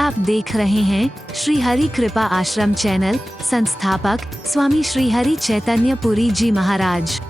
आप देख रहे हैं श्री हरि कृपा आश्रम चैनल। संस्थापक स्वामी श्री हरि चैतन्य पुरी जी महाराज।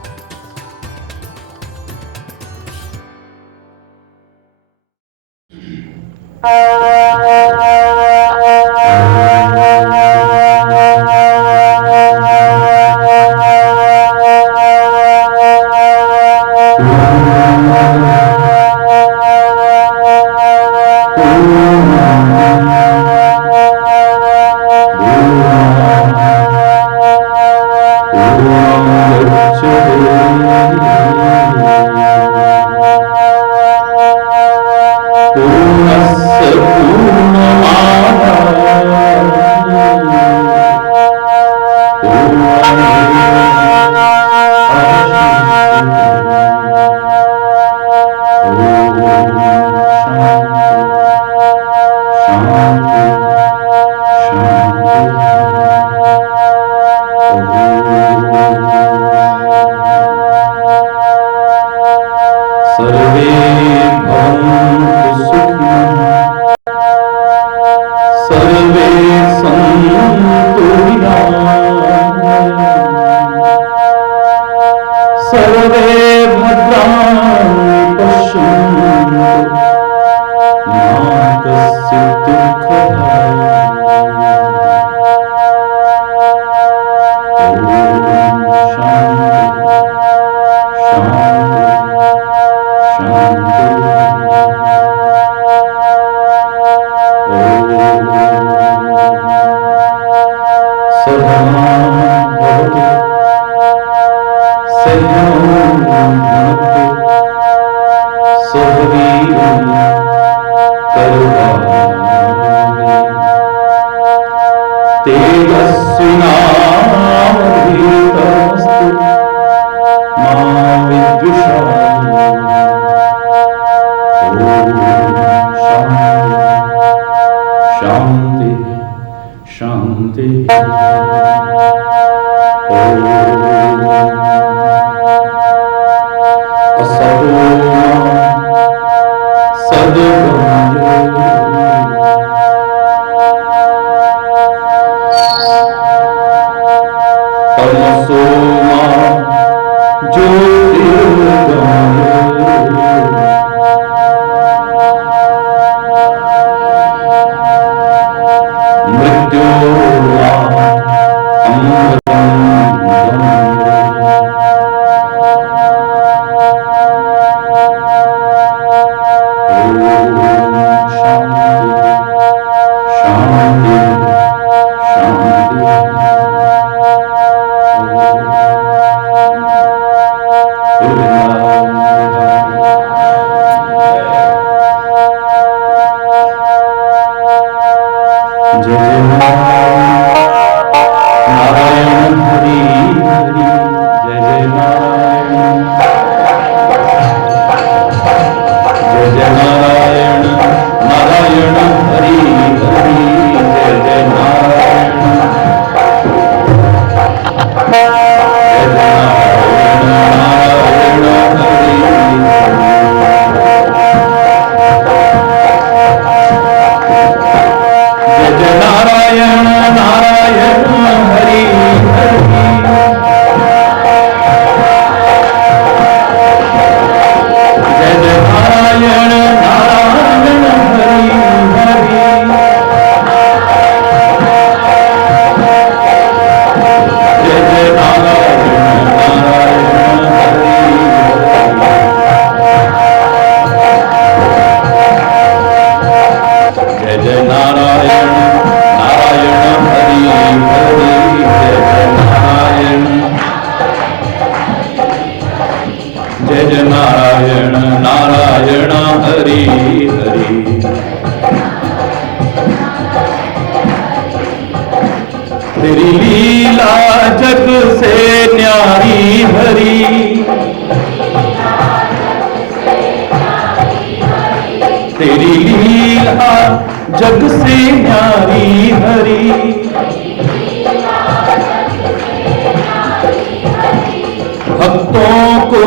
भक्तों को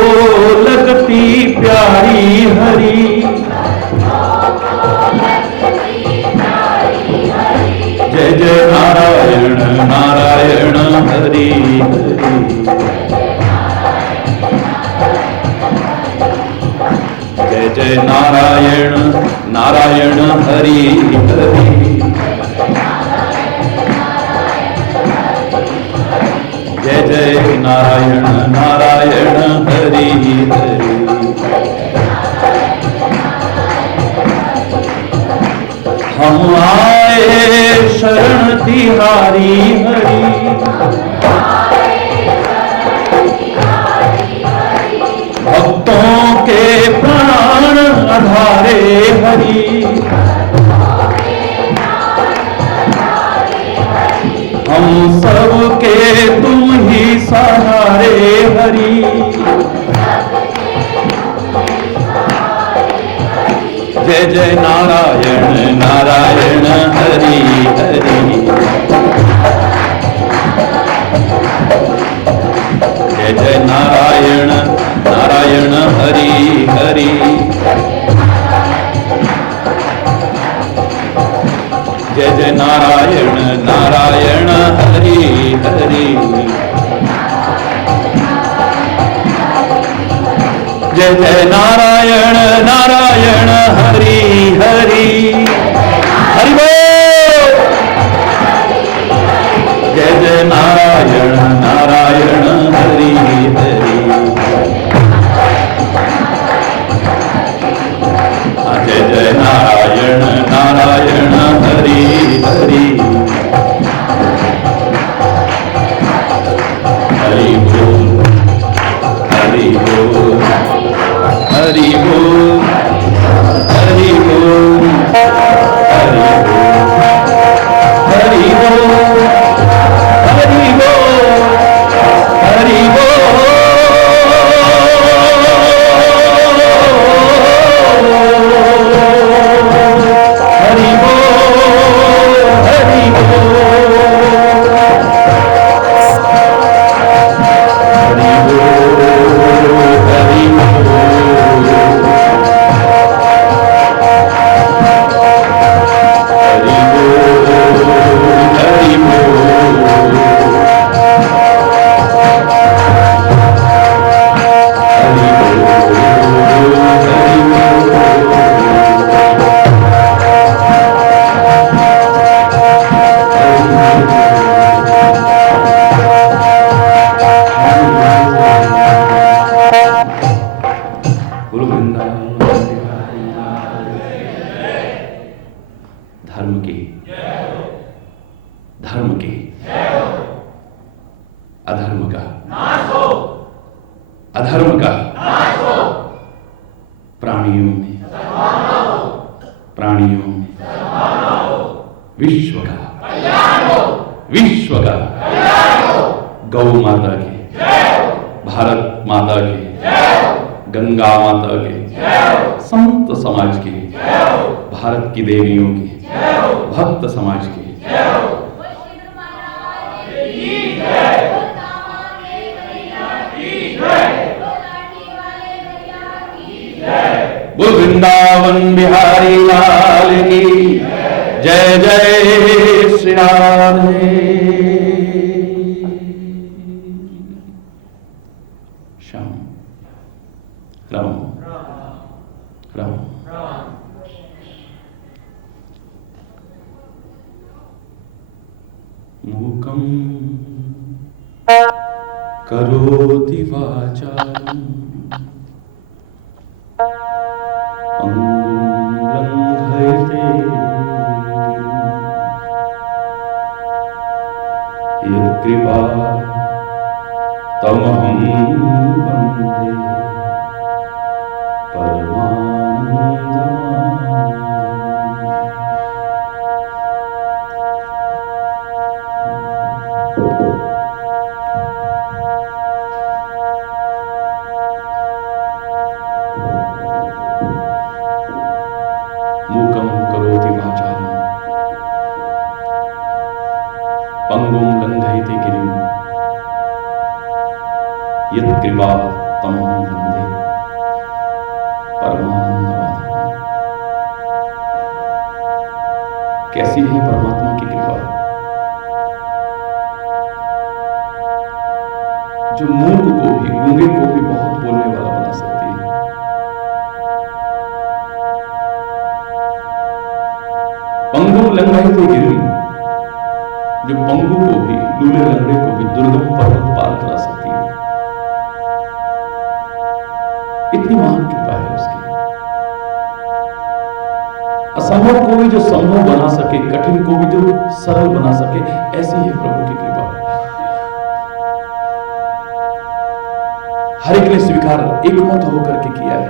लगती प्यारी हरी, जय नारायण नारायण हरि हरि। जय जय नारायण नारायण हरि हरि। जय जय नारायण नारायण हरि हरि। हम आए शरण तिहारी हरि। भक्तों के प्राण आधारे हरि। हम सबके तुम ही सहारे हरि। जय जय नारायण नारायण हरि हरि। जय जय नारायण नारायण हरि हरि। जय जय नारायण नारायण हरि हरि। जय जय नारायण नारायण हरि हरि। हरि बोल। जय जय नारायण नारायण हरि हरि। जय जय नारायण नारायण हरि हरि। हरि बोल हरि बोल हरि बोल हरि बोल हरि बोल हरि बोल हरि बोल हरि बोल। हरि बोल हरि बोल हरि बोल हरि धर्म के अधर्म का अधर्म का प्राणियों में विश्व का गौ माता के, भारत माता के, गंगा माता के, संत समाज के, भारत की देवियों के, भक्त समाज के, बोल वृंदावन बिहारी लाल की जय। जय श्री राधे श्याम राम राम। मूकं करोति वाचालं लंघयते यत्कृपा तमहं वन्दे मूकं करोति वाचालं पंगुं लंघयते गिरिं यत्कृपा तमहं वन्दे परमानंदमाधवम्। कैसी है परमात्मा की कृपा, जो मूक को भी, गूंगे को भी बहुत बोलने वाला बना सकती है। पंगु लंघित गिरी, जो पंगु को भी, लूले लंगड़े को भी दुर्गम पर्वत पार करा सकती है। इतनी महान कृपा है उसकी। असंभव को भी जो संभव बना सके, कठिन को भी जो सरल बना सके, ऐसी है प्रभु की कृपा। हर एक ने स्वीकार एकमत होकर के किया है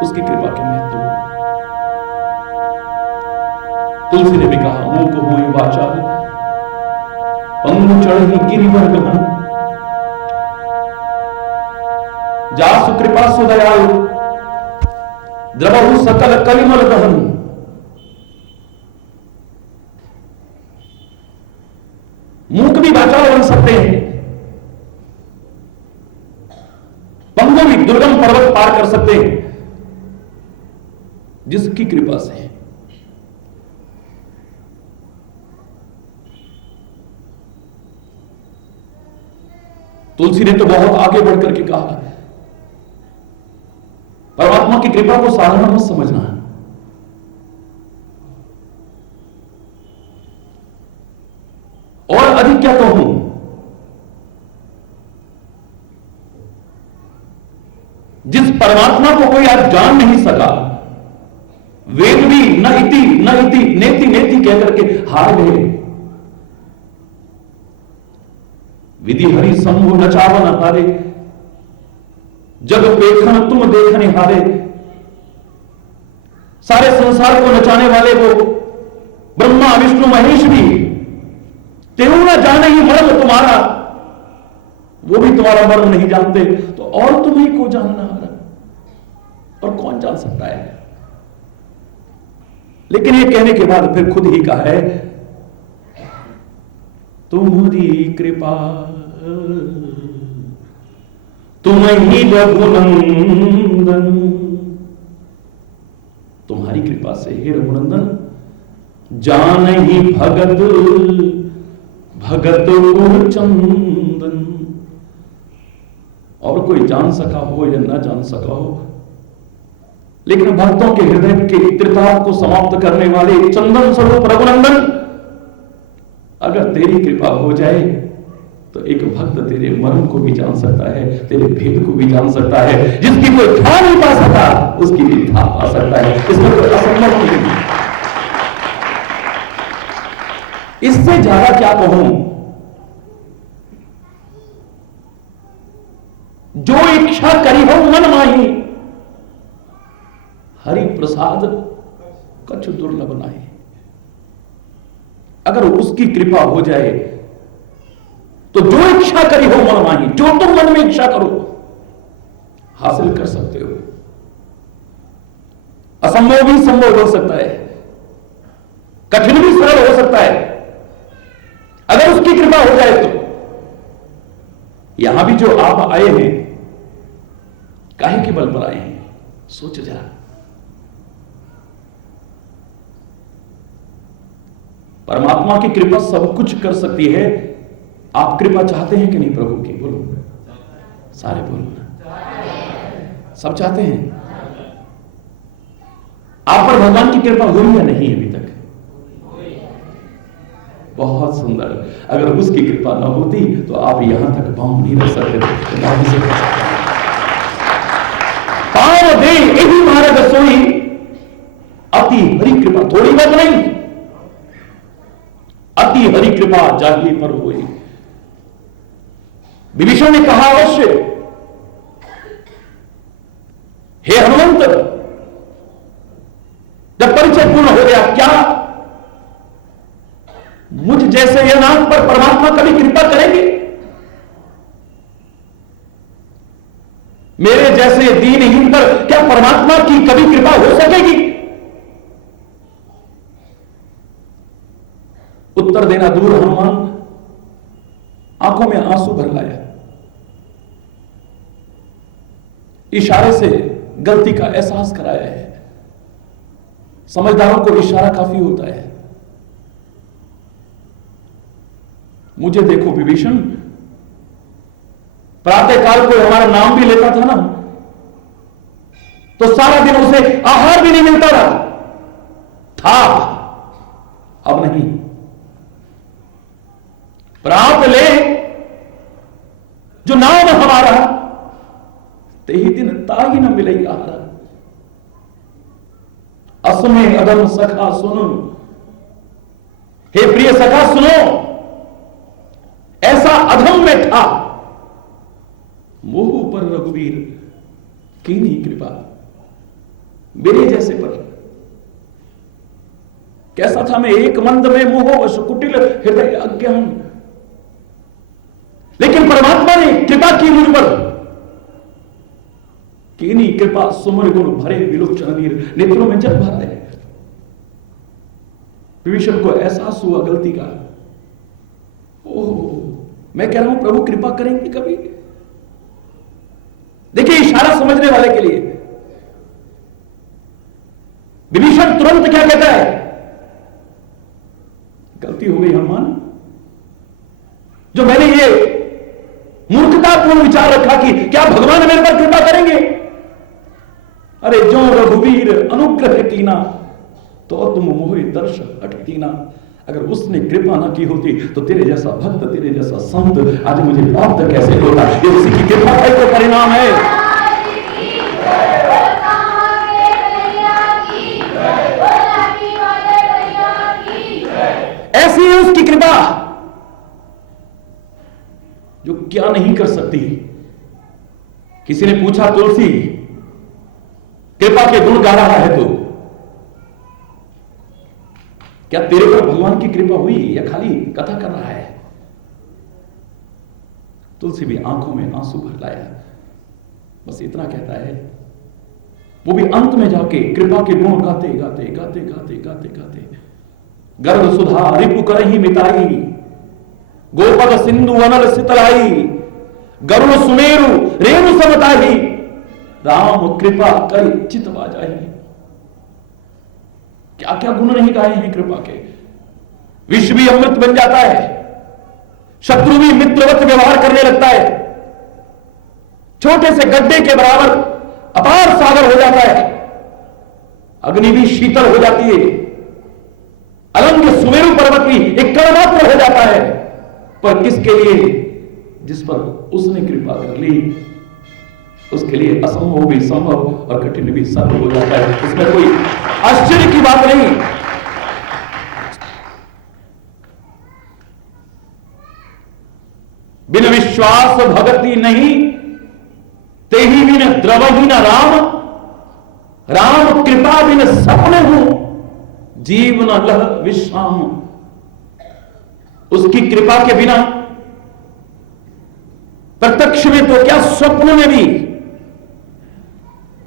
उसकी कृपा के महत्व। तुलसी ने भी कहा, मूक हुई वाचा पंगु चढ़ी गिरिवर गहन, जासु कृपा सुदयाल द्रवहु सकल कलिमल दहन। मूक भी वाचाल बन सकते हैं, पंगु भी दुर्गम पर्वत पार कर सकते हैं जिसकी कृपा से। तुलसी ने तो बहुत आगे बढ़कर के कहा, परमात्मा की कृपा को साधारण मत समझना है। और अधिक क्या कहूं, जिस परमात्मा को कोई आज जान नहीं सका, वेद भी न इति नेति नेति कहकर के हार गए। विधि हरि शंभु नचावन हारे, जग पेखन तुम देखने हारे। सारे संसार को नचाने वाले को ब्रह्मा विष्णु महेश भी तेऊ न जाने ही मर्म तुम्हारा, वो भी तुम्हारा मर्म नहीं जानते, तो और तुम्हें को जानना और कौन जान सकता है। लेकिन ये कहने के बाद फिर खुद ही कहा है, तुम्हारी कृपा तुम ही रघुनंदन, तुम्हारी कृपा से हे रघुनंदन जान ही भगत भगत गुरु चंदन। और कोई जान सका हो या ना जान सका हो, लेकिन भक्तों के हृदय के त्रिताप को समाप्त करने वाले चंदन स्वरूप रघुनंदन, अगर तेरी कृपा हो जाए तो एक भक्त तेरे मर्म को भी जान सकता है, तेरे भेद को भी जान सकता है। जिसकी कोई था नहीं पा सकता, उसकी भी था पा सकता है। इसमें कोई असंभव नहीं। इससे ज्यादा क्या कहूं, जो इच्छा करी हो मन माही, हरि प्रसाद कछु दुर्लभ नाही। अगर उसकी कृपा हो जाए तो जो इच्छा करी हो मन माही, जो तुम मन में इच्छा करो हासिल कर सकते हो। असंभव भी संभव हो सकता है, कठिन भी सरल हो सकता है, अगर उसकी कृपा हो जाए तो। यहां भी जो आप आए हैं, काहे के बल पर आए हैं, सोच जरा। परमात्मा की कृपा सब कुछ कर सकती है। आप कृपा चाहते हैं कि नहीं प्रभु की? बोलो, सारे बोलो ना, सब चाहते हैं। आप पर भगवान की कृपा हुई या नहीं अभी तक? बहुत सुंदर। अगर उसकी कृपा न होती तो आप यहां तक पांव नहीं रख सकते थे। पांव दे यही महाराज सोई, अति हरि कृपा थोड़ी बहुत नहीं, अति हरि कृपा जाहिए पर हुई। विभीषण ने कहा अवश्य, हे हनुमंत, जब परिचय पूर्ण हो गया, क्या मुझ जैसे ये नाम पर परमात्मा कभी कृपा करेंगे? मेरे जैसे दीनहीन पर क्या परमात्मा की कभी कृपा हो सकेगी? उत्तर देना दूर, हनुमान आंखों में आंसू भर लाया। इशारे से गलती का एहसास कराया है। समझदारों को इशारा काफी होता है। मुझे देखो विभीषण, प्रातः काल कोई हमारा नाम भी लेता था ना, तो सारा दिन उसे आहार भी नहीं मिलता था। अब नहीं। प्रात ले जो नाम हमारा, ते ही दिन ताही न मिले आहार। असमय अधम सखा सुनो, हे प्रिय सखा सुनो, ऐसा अधम में था मोह पर रघुवीर कीनी कृपा। मेरे जैसे पर कैसा था मैं, एक मंद में मोहवश कुटिल हृदय अज्ञान, लेकिन परमात्मा ने कृपा की मुझ पर। कीनी कृपा सुमर गुण भरे विलोचन नीर, नेत्रों में जल भर है। विभीषण को एहसास हुआ गलती का। ओह, मैं कह रहा हूं प्रभु कृपा करेंगे कभी? देखिए इशारा समझने वाले के लिए। विभीषण तुरंत क्या कहता है? गलती हो गई हनुमान, जो मैंने ये मूर्खतापूर्ण विचार रखा कि क्या भगवान मेरे पर कृपा करेंगे। अरे जो रघुवीर अनुग्रह कीना, तो तुम मोहि दर्श हटकीना। अगर उसने कृपा ना की होती तो तेरे जैसा भक्त, तेरे जैसा संत आज मुझे प्राप्त कैसे होता। ये उसी की कृपा का तो परिणाम है। ऐसी है उसकी कृपा जो क्या नहीं कर सकती। किसी ने पूछा, तुलसी कृपा के गुण गा रहा है तो क्या तेरे पर भगवान की कृपा हुई या खाली कथा कर रहा है? तुलसी भी आंखों में आंसू भर लाया, बस इतना कहता है। वो भी अंत में जाके कृपा के गुण गाते गाते गाते गाते गाते गाते गर्भ सुधा रिपु कर ही मिताई, गोपद सिंधु अनल सितलाई, गरुड़ सुमेरु रेणु समताही, राम कृपा कर चित बाजाही। क्या क्या गुण नहीं गाए हैं कृपा के। विष भी अमृत बन जाता है, शत्रु भी मित्रवत व्यवहार करने लगता है, छोटे से गड्ढे के बराबर अपार सागर हो जाता है, अग्नि भी शीतल हो जाती है, अलंग सुमेरु पर्वत भी एक कण मात्र हो जाता है। पर किसके लिए? जिस पर उसने कृपा कर ली, उसके लिए असंभव भी संभव और कठिन भी सरल हो जाता है। इसमें कोई आश्चर्य की बात नहीं। बिन विश्वास भगति नहीं, ते ही बिन द्रवही न राम, राम कृपा बिन सपने हूं, जीवन लह विश्राम। उसकी कृपा के बिना प्रत्यक्ष में तो क्या स्वप्न में भी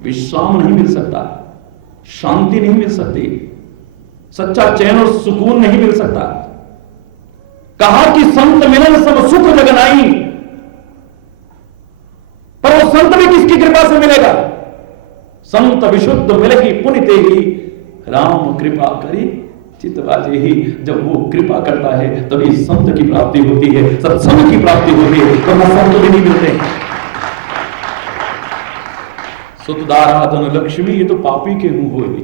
विश्राम नहीं मिल सकता, शांति नहीं मिल सकती, सच्चा चैन और सुकून नहीं मिल सकता। कहा कि संत मिलन सब सुख जगनाई, पर वो संत भी किसकी कृपा से मिलेगा? संत विशुद्ध मिलेगी पुण्य ही, राम कृपा करी चित बाजे ही। जब वो कृपा करता है तभी संत की प्राप्ति होती है, सत्संग की प्राप्ति होती है, वरना संत भी नहीं मिलते। सुतदाराधन लक्ष्मी, ये तो पापी के मुंह होगी।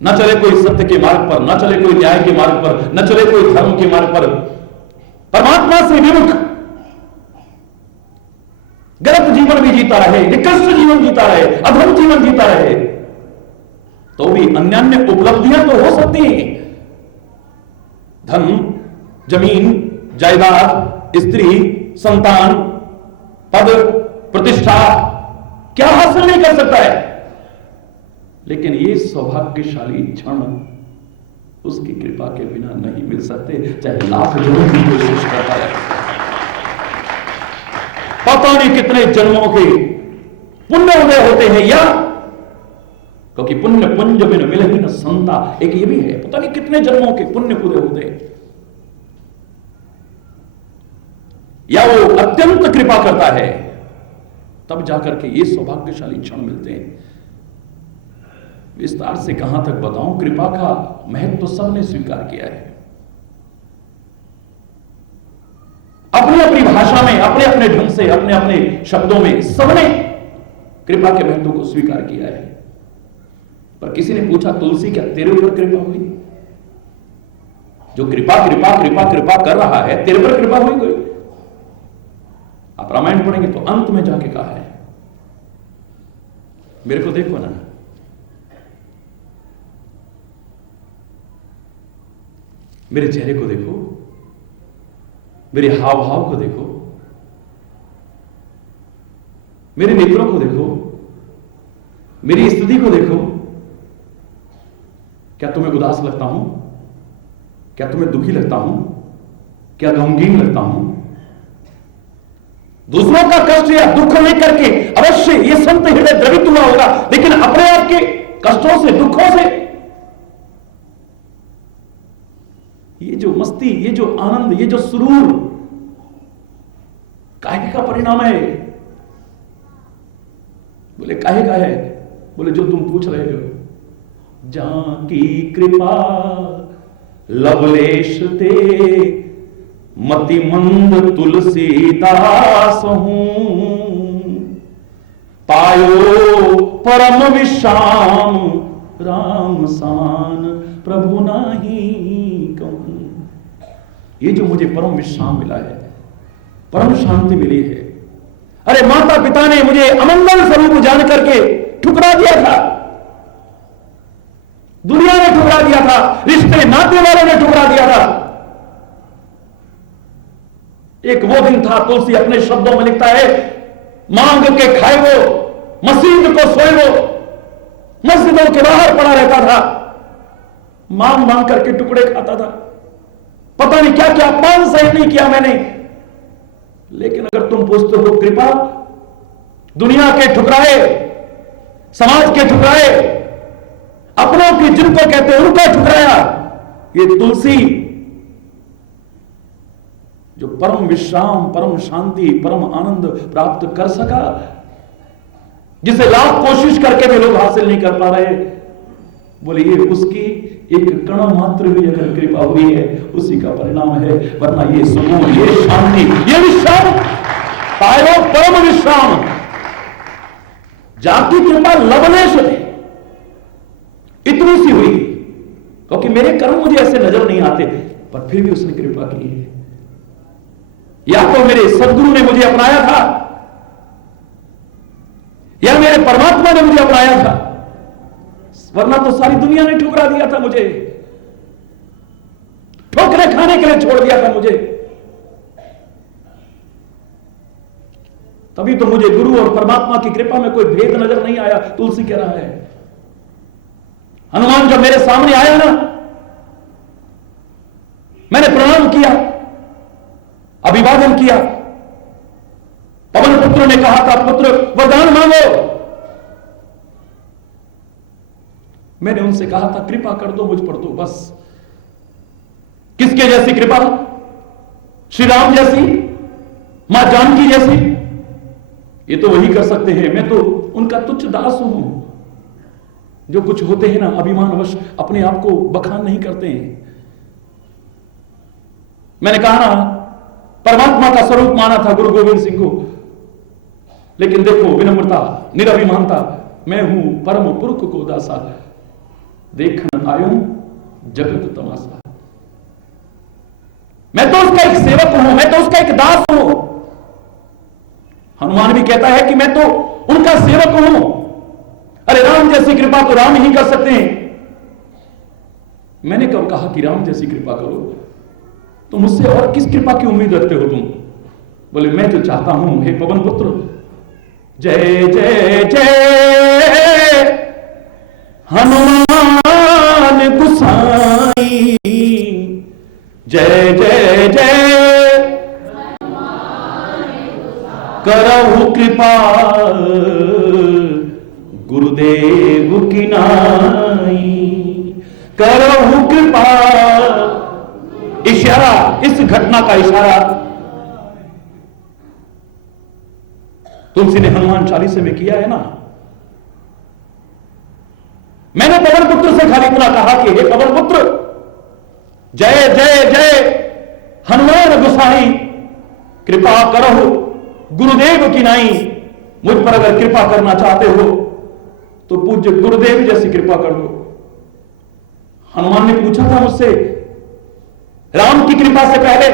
न चले कोई सत्य के मार्ग पर, न चले कोई न्याय के मार्ग पर, न चले कोई धर्म के मार्ग पर, परमात्मा से विमुख गलत जीवन भी जीता रहे, निकृष्ट जीवन जीता रहे, अधम जीवन जीता रहे, तो भी अन्यान्य उपलब्धियां तो हो सकती हैं। धन, जमीन, जायदाद, स्त्री, संतान, पद, प्रतिष्ठा, क्या हासिल नहीं कर सकता है। लेकिन ये सौभाग्यशाली क्षण उसकी कृपा के बिना नहीं मिल सकते, चाहे लाख जन्मों की कोशिश करता है। पता नहीं कितने जन्मों के पुण्य उदय होते हैं, या क्योंकि पुण्य पुंज बिन मिले ही न संता, एक ये भी है, पता नहीं कितने जन्मों के पुण्य उदय होते हैं। या वो अत्यंत कृपा करता है, तब जाकर के ये सौभाग्यशाली क्षण मिलते हैं। विस्तार से कहां तक बताऊं, कृपा का महत्व तो सबने स्वीकार किया है। अपने अपने अपने ढंग से, अपने अपने शब्दों में सबने कृपा के महत्व को स्वीकार किया है। पर किसी ने पूछा, तुलसी क्या तेरे ऊपर कृपा हुई? जो कृपा कृपा कृपा कृपा कर रहा है, तेरे पर कृपा हुई कोई? आप रामायण पढ़ेंगे तो अंत में जाके कहा है, मेरे को देखो ना, मेरे चेहरे को देखो, मेरे हाव भाव को देखो, मेरे नेत्रों को देखो, मेरी स्थिति को देखो। क्या तुम्हें उदास लगता हूं? क्या तुम्हें दुखी लगता हूं? क्या गमगीन लगता हूं? दूसरों का कष्ट या दुख लेकर के अवश्य यह संत हृदय द्रवित हुआ होगा, लेकिन अपने आप के कष्टों से, दुखों से ये जो मस्ती, ये जो आनंद, ये जो सुरूर काहे का परिणाम है? बोले काहे का है? बोले जो तुम पूछ रहे हो, जाकी कृपा लवलेश ते मति मंद तुलसीदास हूं, पायो परम विश्राम राम सान प्रभु नाही कहूं। ये जो मुझे परम विश्राम मिला है, परम शांति मिली है, अरे माता पिता ने मुझे अमंगल स्वरूप जान करके ठुकरा दिया था, दुनिया ने ठुकरा दिया था, रिश्ते नाते वालों ने ठुकरा दिया था। एक वो दिन था, तुलसी अपने शब्दों में लिखता है, मांग के खाए वो, मस्जिद को सोए वो, मस्जिदों के बाहर पड़ा रहता था, मांग मांग करके टुकड़े खाता था, पता नहीं क्या क्या अपमान सहन नहीं किया मैंने। लेकिन अगर तुम पूछते हो कृपा, दुनिया के ठुकराए, समाज के ठुकराए, अपनों की जिनको कहते हैं उनको ठुकराया, ये तुलसी जो परम विश्राम, परम शांति, परम आनंद प्राप्त कर सका, जिसे लाख कोशिश करके भी लोग हासिल नहीं कर पा रहे, बोले ये उसकी एक कण मात्र भी अगर कृपा हुई है, उसी का परिणाम है। वरना ये सुकून, ये शांति, ये विश्राम पायो परम विश्राम, जाकी कृपा लवलेश थे, इतनी सी हुई, क्योंकि मेरे कर्म मुझे ऐसे नजर नहीं आते, पर फिर भी उसने कृपा की है। या तो मेरे सदगुरु ने मुझे अपनाया था, या मेरे परमात्मा ने मुझे अपनाया था, वरना तो सारी दुनिया ने ठुकरा दिया था मुझे, ठोकरे खाने के लिए छोड़ दिया था मुझे। तभी तो मुझे गुरु और परमात्मा की कृपा में कोई भेद नजर नहीं आया। तुलसी कह रहा है, हनुमान जब मेरे सामने आया ना, मैंने प्रणाम किया, अभिवादन किया। पवन पुत्र ने कहा था, पुत्र वरदान मांगो। मैंने उनसे कहा था, कृपा कर दो मुझ पर तो बस। किसके जैसी कृपा? श्री राम जैसी, मां जानकी जैसी? ये तो वही कर सकते हैं, मैं तो उनका तुच्छ दास हूं। जो कुछ होते हैं ना, अभिमानवश अपने आप को बखान नहीं करते हैं। मैंने कहा ना, परमात्मा का स्वरूप माना था गुरु गोविंद सिंह को, लेकिन देखो विनम्रता, निरभिमानता, मैं हूं परम पुरख को दासा, देखन आयो जगत तमाशा। मैं तो उसका एक सेवक हूं, मैं तो उसका एक दास हूं। हनुमान भी कहता है कि मैं तो उनका सेवक हूं। अरे राम जैसी कृपा तो राम ही कर सकते हैं। मैंने कब कहा कि राम जैसी कृपा करो? तो मुझसे और किस कृपा की उम्मीद रखते हो तुम? बोले मैं जो चाहता हूं, हे पवन पुत्र, जय जय जय हनुमान गुसाई, जय जय जय करहु कृपा गुरुदेव की नाई, करहु कृपा। इशारा, इस घटना का इशारा तुलसी ने हनुमान चालीसे में किया है ना। मैंने पवन पुत्र से खाली इतना कहा कि हे पवन पुत्र, जय जय जय हनुमान गोसाई, कृपा करो गुरुदेव की नाई, मुझ पर अगर कृपा करना चाहते हो तो पूज्य गुरुदेव जैसी कृपा कर दो। हनुमान ने पूछा था मुझसे, राम की कृपा से पहले,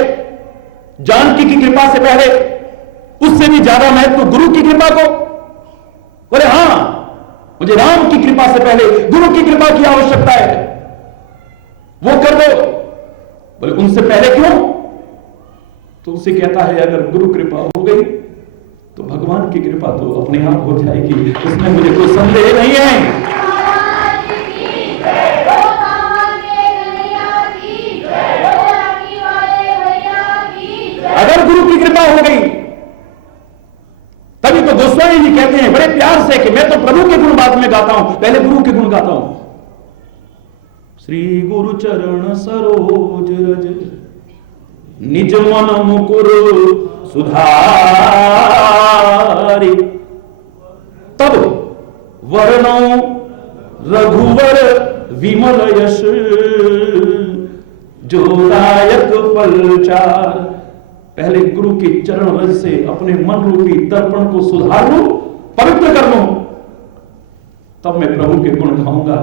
जानकी की कृपा से पहले, उससे भी ज्यादा महत्व गुरु की कृपा को? बोले हां, मुझे राम की कृपा से पहले गुरु की कृपा की आवश्यकता है, वो कर दो। बोले उनसे पहले क्यों? तो उसे कहता है अगर गुरु कृपा हो गई तो भगवान की कृपा तो अपने आप हो जाएगी, इसमें मुझे कोई संदेह नहीं है। अगर गुरु की कृपा हो गई, तभी तो गोस्वामी जी कहते हैं बड़े प्यार से कि मैं तो प्रभु के गुण बाद में गाता हूं, पहले गुरु के गुण गाता हूं। श्री गुरु चरण सरोज रज निज मन मुकुर सुधारी, तब वर्णो रघुवर विमल यश, जो दायक फलचार। पहले गुरु के चरण रज से अपने मन रूपी दर्पण को सुधार लूं, पवित्र कर लूं, तब मैं प्रभु के गुण गाऊंगा।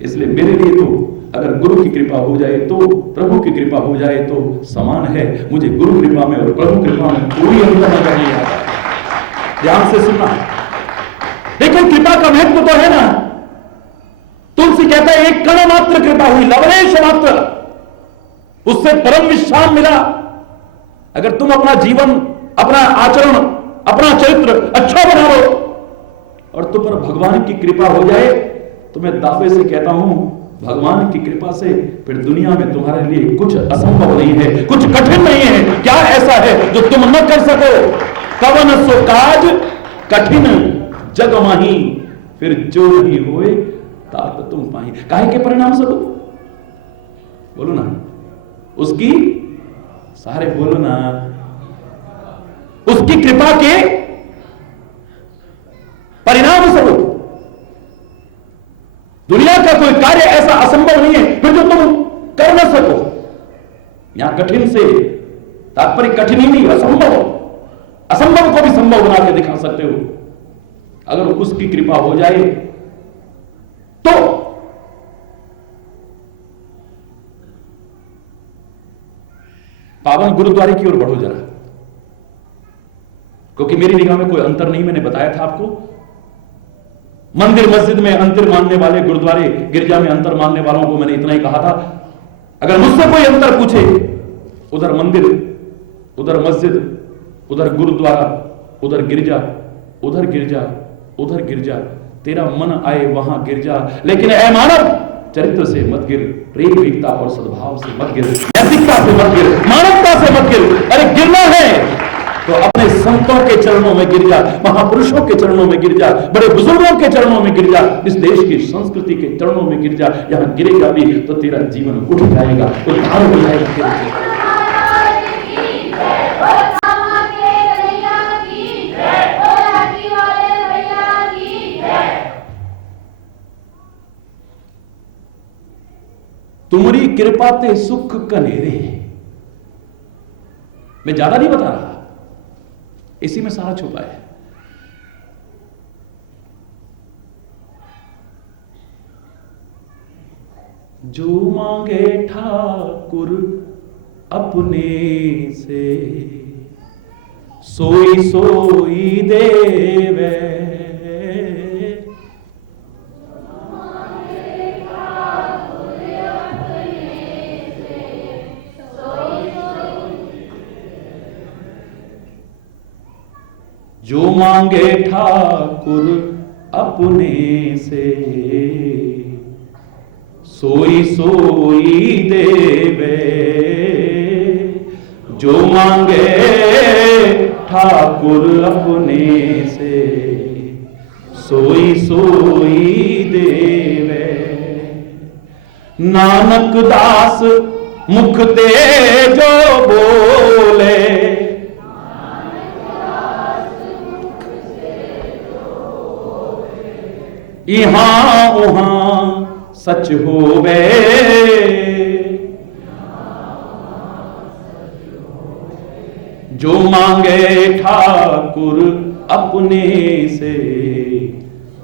इसलिए मेरे लिए तो अगर गुरु की कृपा हो जाए तो, प्रभु की कृपा हो जाए तो समान है। मुझे गुरु कृपा में और प्रभु कृपा में कोई अंतर नजर नहीं आता। ध्यान से सुनना, लेकिन कृपा का महत्व तो है ना। तुलसी कहता है एक कण मात्र कृपा हुई, लवलेश मात्र, उससे परम विश्राम मिला। अगर तुम अपना जीवन, अपना आचरण, अपना चरित्र अच्छा बना लो और तुम पर भगवान की कृपा हो जाए, तो मैं दावे से कहता हूं भगवान की कृपा से फिर दुनिया में तुम्हारे लिए कुछ असंभव नहीं है, कुछ कठिन नहीं है। क्या ऐसा है जो तुम न कर सको? कवन सो काज कठिन जग माही, फिर जो नहीं होए तात तुम पाही। काहे के परिणाम स्वरूप? बोलो ना, उसकी, सारे बोलो ना, उसकी कृपा के परिणाम स्वरूप। दुनिया का कोई कार्य ऐसा असंभव नहीं है फिर जो तुम कर न सको। यहां कठिन से तात्पर्य कठिन ही नहीं, असंभव, असंभव को भी संभव बना के दिखा सकते हो अगर उसकी कृपा हो जाए तो। पावन गुरुद्वारे की ओर बढ़ो जरा, क्योंकि मेरी निगाह में कोई अंतर नहीं। मैंने बताया था आपको, मंदिर मस्जिद में अंतर मानने वाले, गुरुद्वारे गिरजा में अंतर मानने वालों को मैंने इतना ही कहा था, अगर मुझसे कोई अंतर पूछे, उधर मंदिर, उधर मस्जिद, उधर गुरुद्वारा, उधर गिरजा, उधर गिरजा, उधर गिरजा, तेरा मन आए वहां गिरजा, लेकिन ऐ मानव चरित्र से मत गिर, प्रेम, एकता और सद्भाव से मत गिर, नैतिकता से मत गिर, मानवता से मत गिर। अरे गिरना है तो अपने संतों के चरणों में गिर जा, महापुरुषों के चरणों में गिर जा, बड़े बुजुर्गों के चरणों में गिर जा, इस देश की संस्कृति के चरणों में गिर जा। यहां गिरेगा भी तो तेरा जीवन उठ जाएगा, उद्धार हो जाएगा। तुम्हारी कृपा ते सुख कनेरे। मैं ज्यादा नहीं बता रहा, इसी में सारा छुपा है। जो मांगे ठाकुर अपने से, सोई सोई देवे। जो मांगे ठाकुर अपने से, सोई सोई देवे। जो मांगे ठाकुर अपने से, सोई सोई देवे। नानक दास मुख ते जो बोले, इहां उहां सच होवे। जो मांगे ठाकुर अपने से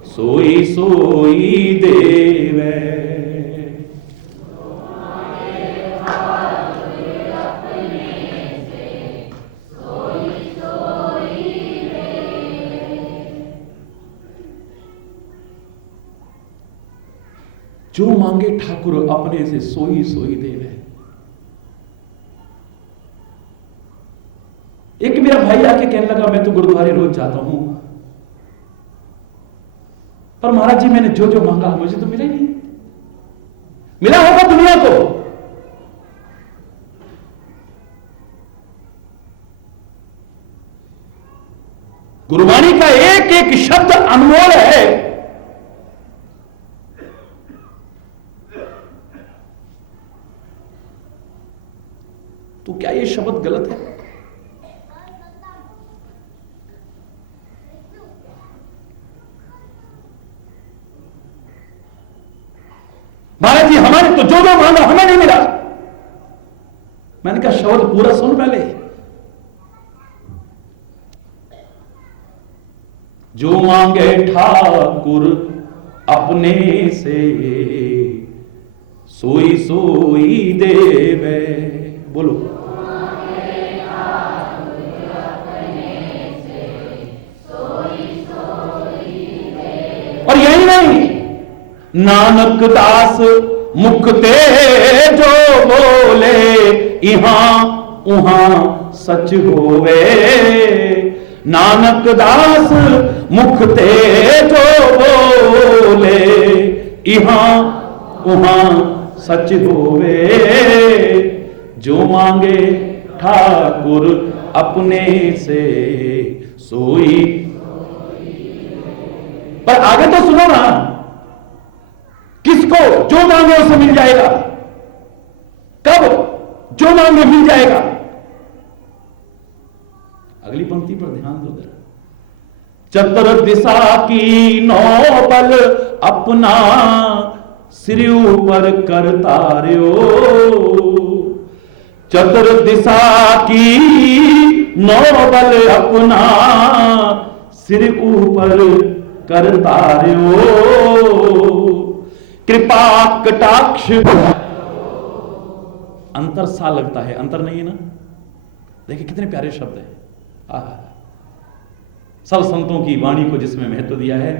सोई सोई देवे। जो मांगे ठाकुर अपने से सोई सोई देवे। एक मेरा भाई आके कहने लगा मैं तो गुरुद्वारे रोज जाता हूं, पर महाराज जी मैंने जो जो मांगा मुझे तो मिला ही नहीं। मिला होगा दुनिया को, गुरुवाणी का एक एक शब्द अनमोल है। तो क्या ये शब्द गलत है? महाराज जी हमारे तो जो जो मांगा हमें नहीं मिला। मैंने कहा शब्द पूरा सुन पहले। जो मांगे ठाकुर अपने से सोई सोई देवे। बोलो। और यही नहीं, नानक दास मुख ते जो बोले इहां उहां सच होवे। नानक दास मुख ते जो बोले इहां उहां सच होवे। जो मांगे ठाकुर अपने से सोई। पर आगे तो सुनो ना, किसको जो मांगे उसे मिल जाएगा। कब? जो मांगे मिल जाएगा। अगली पंक्ति पर ध्यान दो जरा। चतर दिशा की नौबल अपना सिर ऊपर करता रहो। चतर दिशा की नौबल अपना सिर ऊपर करता रहो। कृपा कटाक्ष। अंतर सा लगता है, अंतर नहीं है ना। देखिए कितने प्यारे शब्द हैं। सब संतों की वाणी को जिसमें महत्व दिया है,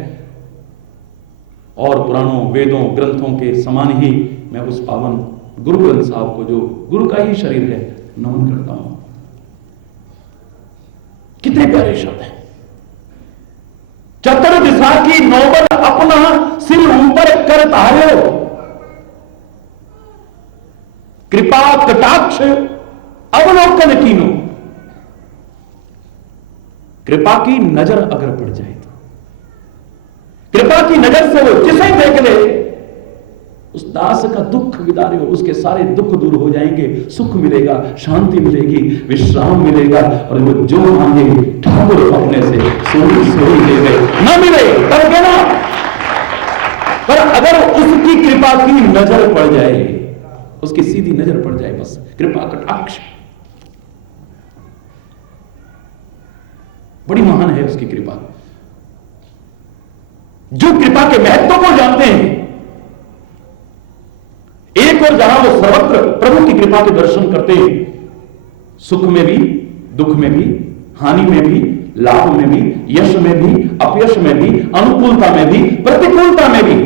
और पुराणों वेदों ग्रंथों के समान ही मैं उस पावन गुरु ग्रंथ साहब को, जो गुरु का ही शरीर है, नमन करता हूं। कितने प्यारे शब्द हैं। चतर दिशा की नौबत अपना सिर ऊपर कर तारो। कृपा कटाक्ष अवलोकन कीनो। कृपा की नजर अगर पड़ जाए तो, कृपा की नजर से वो जिसे देख ले उस दास का दुख विदारे हो, उसके सारे दुख दूर हो जाएंगे, सुख मिलेगा, शांति मिलेगी, विश्राम मिलेगा। और वो जो मांगे ठाकुर अपने से सोई सोई देवे। न मिले तब कहना, पर अगर उसकी कृपा की नजर पड़ जाए, उसकी सीधी नजर पड़ जाए, बस कृपा कटाक्ष। बड़ी महान है उसकी कृपा। जो कृपा के महत्व को जानते हैं, एक और जहां वो सर्वत्र प्रभु की कृपा के दर्शन करते हैं, सुख में भी, दुख में भी, हानि में भी, लाभ में भी, यश में भी, अपयश में भी, अनुकूलता में भी, प्रतिकूलता में भी,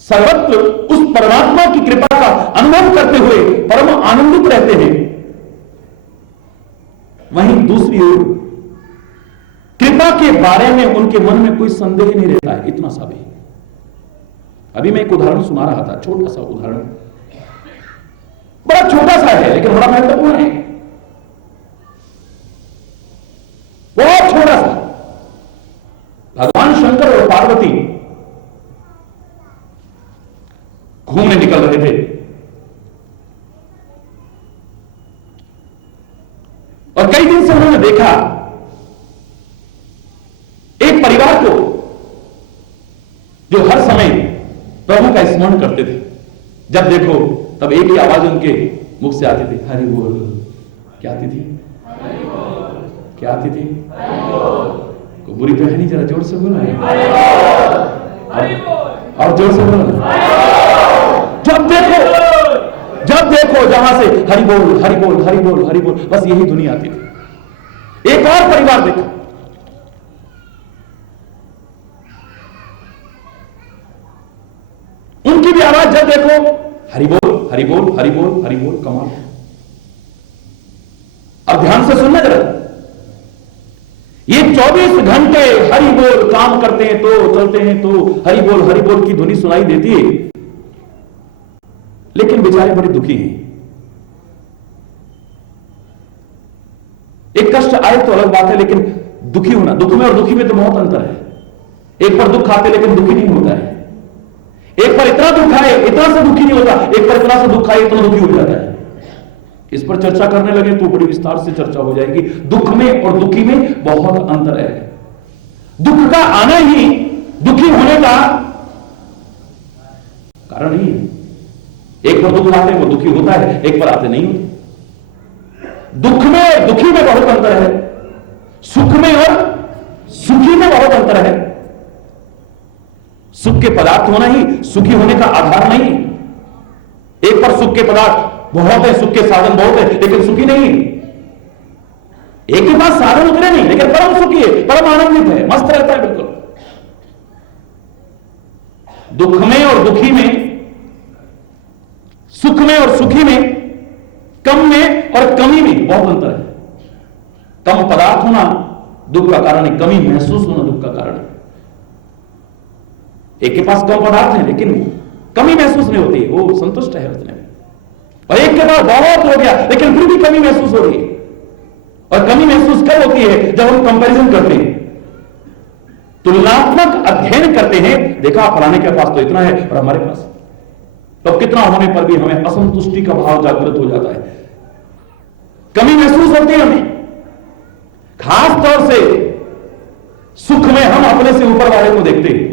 सर्वत्र उस परमात्मा की कृपा का अनुभव करते हुए परम आनंदित रहते हैं। वहीं दूसरी ओर कृपा के बारे में उनके मन में कोई संदेह नहीं रहता है, इतना सा भी। अभी मैं एक उदाहरण सुना रहा था, छोटा सा उदाहरण, बड़ा छोटा सा है लेकिन बड़ा महत्वपूर्ण है। बहुत छोटा सा। भगवान शंकर और पार्वती घूमने निकल रहे थे, और कई दिन से उन्होंने देखा एक परिवार को जो हर समय प्रभु का स्मरण करते थे। जब देखो तब एक ही आवाज उनके मुख से आती थी, हरि बोल। क्या आती थी? क्या आती थी? कोई बुरी तो है नहीं, जरा जोर से बोलो और जोर से बोलो। जब देखो जहां से हरि बोल हरि बोल हरि बोल हरि बोल, बस यही दुनिया आती थी। एक और परिवार देखो, उनकी भी आवाज जब देखो हरि बोल हरि बोल हरि बोल हरि बोल। कमाल। अब ध्यान से सुनना जरा, ये 24 घंटे हरि बोल काम करते हैं तो चलते हैं तो हरि बोल की ध्वनि सुनाई देती है, लेकिन बेचारे बड़े दुखी हैं। एक कष्ट आए तो अलग बात है, लेकिन दुखी होना, दुख में और दुखी में तो बहुत अंतर है। एक पर दुख आते लेकिन दुखी नहीं होता है, एक पर इतना दुख आए इतना से दुखी नहीं होता, एक पर इतना से दुख आए इतना दुखी हो जाता है। इस पर चर्चा करने लगे तो बड़ी विस्तार से चर्चा हो जाएगी। दुख में और दुखी में बहुत अंतर है। दुख का आना ही दुखी होने का कारण ही है। एक पर दुख आते वो दुखी होता है, एक पर आते नहीं होते। दुख में और दुखी में बहुत अंतर है, सुख में और सुखी में बहुत अंतर है। सुख के पदार्थ होना ही सुखी होने का आधार नहीं। एक पर सुख के पदार्थ बहुत है, सुख के साधन बहुत है, लेकिन सुखी नहीं। एक के पास साधन उतरे नहीं, लेकिन परम सुखी है, परम आनंदित है, मस्त रहता है बिल्कुल। दुख में और दुखी में, सुख में और सुखी में, कम में और कमी में बहुत अंतर है। कम पदार्थ होना दुख का कारण है, कमी महसूस होना दुख का कारण है। एक के पास कम पदार्थ है लेकिन कमी महसूस नहीं होती, वो संतुष्ट है उतने में। और एक के पास बहुत हो गया लेकिन फिर भी कमी महसूस हो रही है। और कमी महसूस कब होती है? जब हम कंपैरिजन करते हैं, तुलनात्मक अध्ययन करते हैं। देखा फलाने के पास तो इतना है और हमारे पास तो कितना होने पर भी हमें असंतुष्टि का भाव जागृत हो जाता है, कमी महसूस होती है हमें। खास तौर से सुख में हम अपने से ऊपर वाले को देखते हैं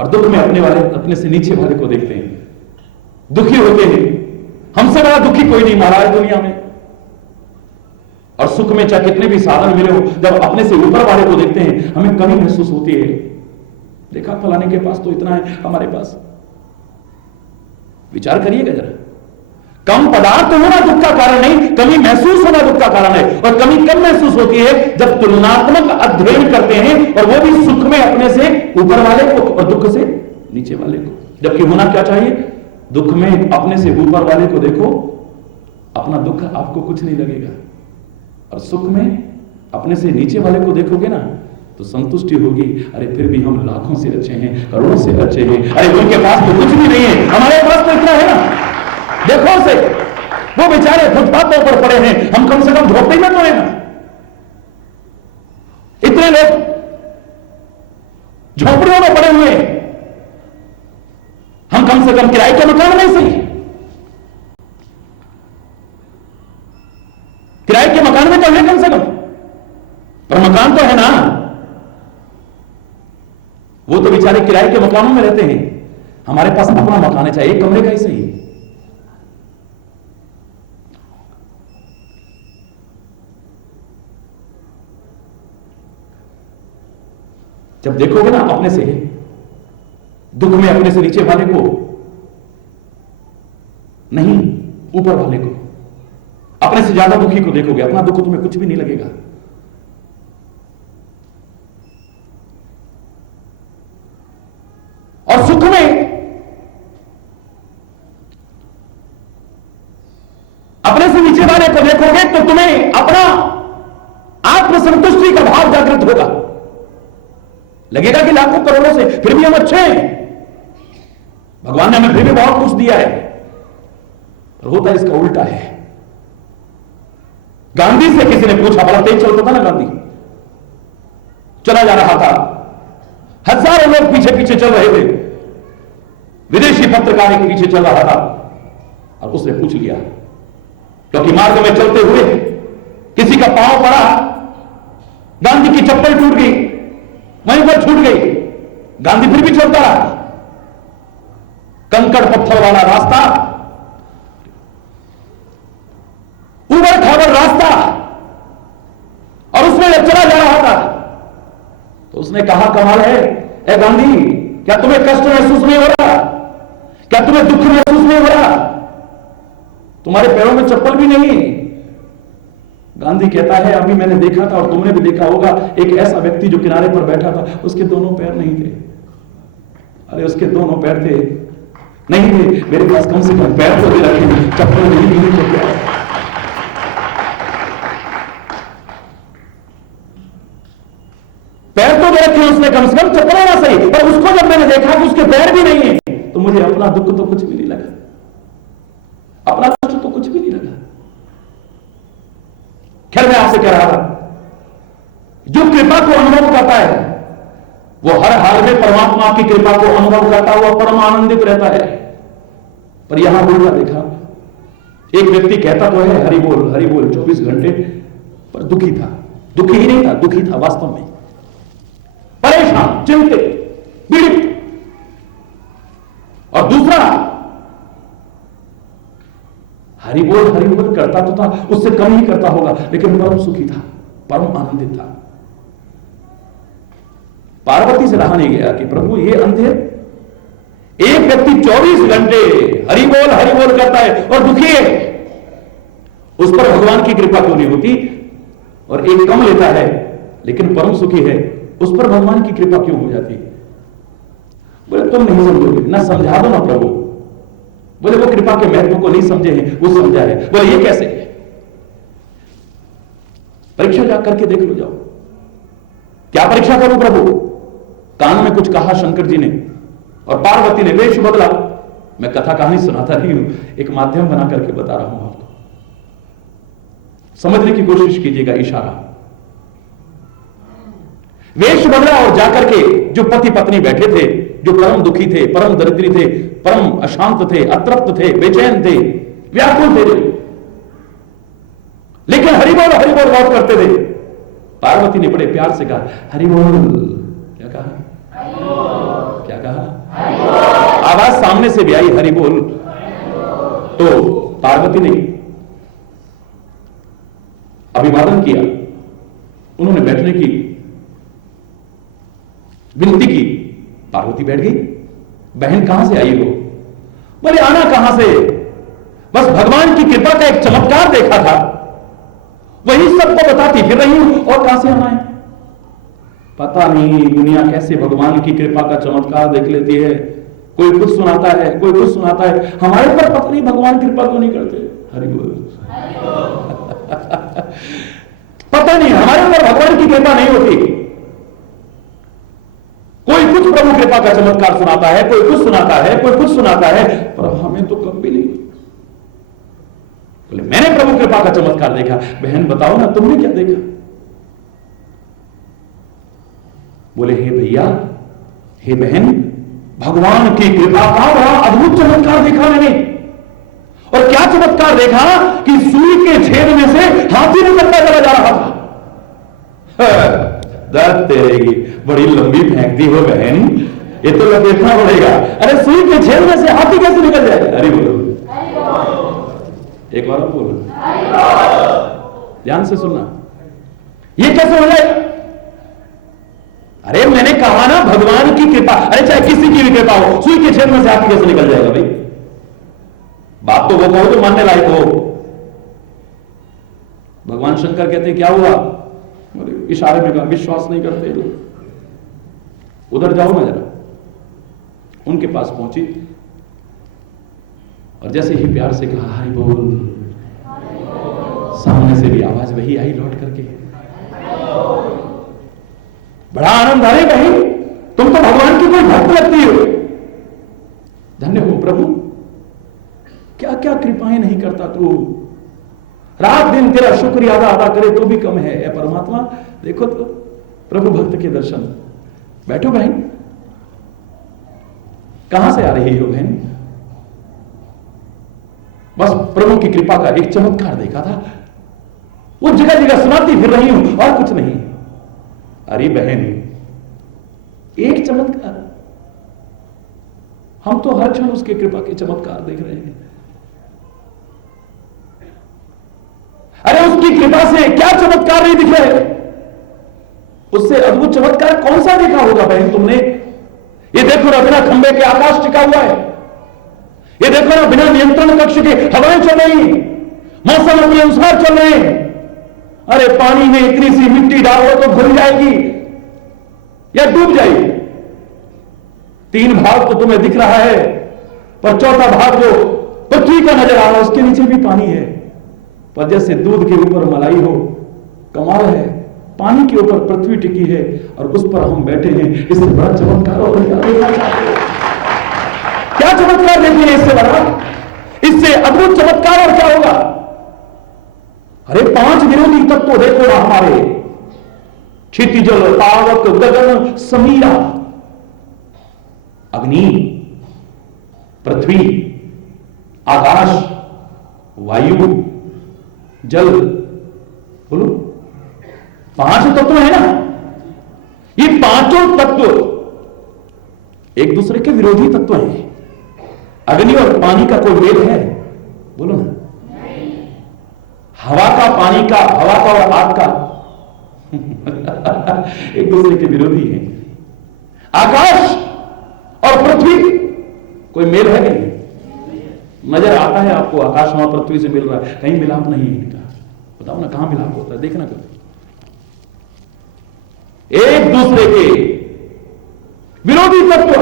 और दुख में अपने से नीचे वाले को देखते हैं। दुखी होते हैं, हमसे बड़ा दुखी कोई नहीं महाराज दुनिया में। और सुख में चाहे कितने भी साधन मिले हो, जब अपने से ऊपर वाले को देखते हैं हमें कमी महसूस होती है। देखा फलाने के पास तो इतना है, हमारे पास। विचार करिएगा जरा, कम पदार्थ होना दुख का कारण नहीं, कमी महसूस होना दुख का कारण है। और कमी कब महसूस होती है? जब तुलनात्मक अध्ययन करते हैं, और वो भी सुख में अपने से ऊपर वाले को और दुख से नीचे वाले को। जबकि होना क्या चाहिए? दुख में अपने से ऊपर वाले को देखो, अपना दुख आपको कुछ नहीं लगेगा। और सुख में अपने से नीचे वाले को देखोगे ना तो संतुष्टि होगी। अरे फिर भी हम लाखों से अच्छे हैं, करोड़ों से अच्छे हैं। अरे उनके पास तो कुछ भी नहीं है, हमारे पास तो इतना है ना। देखो से वो बेचारे फुटपाथों पर पड़े हैं, हम कम से कम झोपड़ी में तो है ना। इतने लोग झोपड़ियों में पड़े हुए हैं, हम कम से कम किराए के मकान में सही, किराए के मकान में तो है कम से कम, पर मकान तो है ना। वो तो बेचारे किराए के मकानों में रहते हैं, हमारे पास अपना मकान है, चाहे एक कमरे का ही सही। जब देखोगे ना अपने से दुख में अपने से नीचे वाले को नहीं, ऊपर वाले को, अपने से ज्यादा दुखी को देखोगे, अपना दुख तुम्हें कुछ भी नहीं लगेगा। और सुख में अपने से नीचे वाले को देखोगे तो तुम्हें अपना आत्मसंतुष्टि का भाव जागृत होगा। लगेगा कि लाखों करोड़ों से फिर भी हम अच्छे हैं, भगवान ने हमें फिर भी बहुत कुछ दिया है। पर होता इसका उल्टा है। गांधी से किसी ने पूछा, बड़ा तेज चलता था ना गांधी, चला जा रहा था, हजारों लोग पीछे पीछे चल रहे थे, विदेशी पत्रकार एक पीछे चल रहा था, और उसने पूछ लिया, क्योंकि मार्ग में चलते हुए किसी का पांव पड़ा, गांधी की चप्पल टूट गई, वहीं पर छूट गई, गांधी फिर भी चलता रहा। कंकड़ पत्थर वाला रास्ता, ऊबड़ खाबड़ रास्ता, उसने कहा, कमाल है, ए गांधी, क्या तुम्हें कष्ट महसूस नहीं हो रहा? क्या तुम्हें दुख महसूस नहीं हो रहा? तुम्हारे पैरों में चप्पल भी नहीं। गांधी कहता है, अभी मैंने देखा था और तुमने भी देखा होगा, एक ऐसा व्यक्ति जो किनारे पर बैठा था, उसके दोनों पैर नहीं थे। अरे उसके दोनों पैर थे, नहीं थे, मेरे पास कम से कम पैर तो दे रखे, चप्पल नहीं मिली तो क्या? पैर तो दे रखे उसने, कम से कम चप्पल ना सही, पर उसको जब मैंने देखा कि उसके पैर भी नहीं है, तो मुझे अपना दुख तो कुछ भी नहीं लगा, अपना कष्ट तो कुछ भी नहीं लगा। खैर, मैं आपसे कह रहा था, जो कृपा को अनुभव करता है वो हर हाल में परमात्मा की कृपा को अनुभव करता हुआ परम आनंदित रहता है। पर यहां उल्टा देखा, एक व्यक्ति कहता तो है हरि बोल 24 घंटे, पर दुखी था। दुखी ही नहीं था, दुखी था वास्तव में, परेशान, चिंतित, पीड़ित। और दूसरा, हरि बोल करता तो था, उससे कम ही करता होगा, लेकिन परम सुखी था, परम आनंदित था। पार्वती से रहा नहीं गया कि प्रभु ये अंधे, एक व्यक्ति 24 घंटे हरि बोल करता है और दुखी है, उस पर भगवान की कृपा क्यों नहीं होती? और एक कम लेता है लेकिन परम सुखी है, उस पर भगवान की कृपा क्यों हो जाती? बोले तुम नहीं समझोगे, ना समझा दो ना प्रभु। बोले वो कृपा के महत्व को नहीं समझे हैं, वो समझा है। बोले ये कैसे? परीक्षा जा करके देख लो, जाओ। क्या परीक्षा करूं प्रभु? कान में कुछ कहा शंकर जी ने और पार्वती ने वेश बदला। मैं कथा कहानी सुनाता नहीं हूं, एक माध्यम बना करके बता रहा हूं आपको, समझने की कोशिश कीजिएगा। इशारा, वेश बदला और जाकर के जो पति पत्नी बैठे थे, जो परम दुखी थे, परम दरिद्री थे, परम अशांत थे, अतृप्त थे, बेचैन थे, व्याकुल थे, लेकिन हरि बोल बहुत करते थे। पार्वती ने बड़े प्यार से कहा हरि बोल। क्या कहा? क्या कहा? आवाज सामने से भी आई हरि बोल। तो पार्वती ने अभिवादन किया, उन्होंने बैठने की विनती की। पार्वती बैठ गई। बहन कहां से आई हो? बोले आना कहां से, बस भगवान की कृपा का एक चमत्कार देखा था, वही सबको बताती फिर रही हूं, और कहां से आना है? पता नहीं दुनिया कैसे भगवान की कृपा का चमत्कार देख लेती है। कोई कुछ सुनाता है, कोई कुछ सुनाता है, हमारे पर पता नहीं भगवान कृपा क्यों नहीं करते। हरि बोल। पता नहीं हमारे ऊपर भगवान की कृपा नहीं होती। कोई कुछ प्रभु कृपा का चमत्कार सुनाता है, कोई कुछ सुनाता है, कोई कुछ सुनाता है, पर हमें तो कभी नहीं। बोले मैंने प्रभु कृपा का चमत्कार देखा। बहन बताओ ना, तुमने क्या देखा? बोले हे भैया, हे बहन, भगवान की कृपा का बड़ा अद्भुत चमत्कार देखा मैंने। और क्या चमत्कार देखा कि सुई के छेद में से हाथी निकलता चला जा रहा था। दर्द तेरी बड़ी लंबी फेंकती हो बहन, ये तो लपेटना पड़ेगा। अरे सुई के छेद में से हाथी कैसे निकल जाएगा? अरे बोलो, एक बार बोलो, ध्यान से सुनना, ये कैसे हो जाएगा? अरे मैंने कहा ना भगवान की कृपा, अरे चाहे किसी की भी कृपा हो, सुई के छेद में से हाथी कैसे निकल जाएगा भाई? बात तो वो कहो जो मानने लायक हो। भगवान शंकर कहते क्या हुआ? इशारे में कहा विश्वास नहीं करते लोग, उधर जाओ ना जरा। उनके पास पहुंची और जैसे ही प्यार से कहा हरि बोल, सामने से भी आवाज वही आई लौट करके, बड़ा आनंद। अरे बहन, तुम तो भगवान की कोई भक्त लगती हो। धन्य हो प्रभु, क्या क्या कृपाएं नहीं करता तू। रात दिन तेरा शुक्रिया अदा करे तो भी कम है। परमात्मा देखो तो प्रभु भक्त के दर्शन। बैठो बहन, कहां से आ रही हो बहन? बस प्रभु की कृपा का एक चमत्कार देखा था, वो जगह जगह सुनाती फिर रही हूं और कुछ नहीं। अरे बहन, एक चमत्कार, हम तो हर क्षण उसके कृपा के चमत्कार देख रहे हैं। अरे उसकी कृपा से क्या चमत्कार नहीं दिख रहे? उससे अद्भुत चमत्कार कौन सा देखा होगा बहन तुमने? ये देखो ना, बिना खंबे के आकाश टिका हुआ है। ये देखो ना, बिना नियंत्रण कक्ष के हवाएं चल रही, मौसम अपने अनुसार चल रहे हैं। अरे पानी में इतनी सी मिट्टी डालो तो घुल जाएगी या डूब जाएगी। 3 भाग तो तुम्हें दिख रहा है, पर चौथा भाग जो पृथ्वी का नजर आ रहा है उसके नीचे भी पानी है। पर जैसे दूध के ऊपर मलाई हो, कमाल है। पानी के ऊपर पृथ्वी टिकी है और उस पर हम बैठे हैं। इससे बड़ा चमत्कार और क्या चमत्कार देखेंगे इससे बड़ा? इससे अद्भुत चमत्कार और क्या होगा? अरे 5 विरोधी तत्व देखो ना हमारे, क्षितिजल पावक गगन समीरा, अग्नि, पृथ्वी, आकाश, वायु, जल। बोलो, 5 तत्व है ना। ये 5 तत्व एक दूसरे के विरोधी तत्व हैं। अग्नि और पानी का कोई मेल है? बोलो ना। हवा का, पानी का, हवा का और आग का एक दूसरे के विरोधी हैं। आकाश और पृथ्वी कोई मेल है नहीं? नजर आता है आपको आकाश वहां पृथ्वी से मिल रहा है, कहीं मिलाप नहीं है इनका। बताओ ना कहां मिलाप होता है? देखना कभी। एक दूसरे के विरोधी तत्व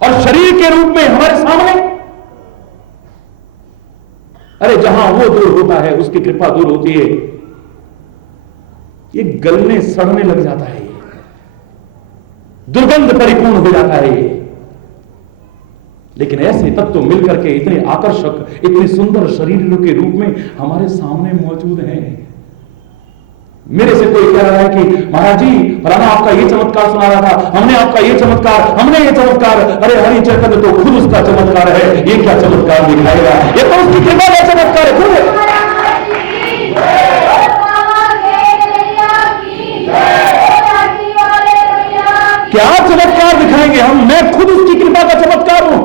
और शरीर के रूप में हमारे सामने। अरे जहां वो दूर होता है उसकी कृपा दूर होती है। ये गलने सड़ने लग जाता है, दुर्गंध परिपूर्ण हो जाता है। लेकिन ऐसे तत्व मिलकर के इतने आकर्षक, इतने सुंदर शरीरों के रूप में हमारे सामने मौजूद हैं। मेरे से कोई कह रहा है कि महाराज जी फलाना आपका ये चमत्कार सुना रहा था, हमने आपका ये चमत्कार, हमने ये चमत्कार। अरे हरि चैतन्य तो खुद उसका चमत्कार है, ये क्या चमत्कार दिखाएगा? ये तो उसकी कृपा का चमत्कार है खुद। क्या चमत्कार दिखाएंगे हम? मैं खुद उसकी कृपा का चमत्कार हूं।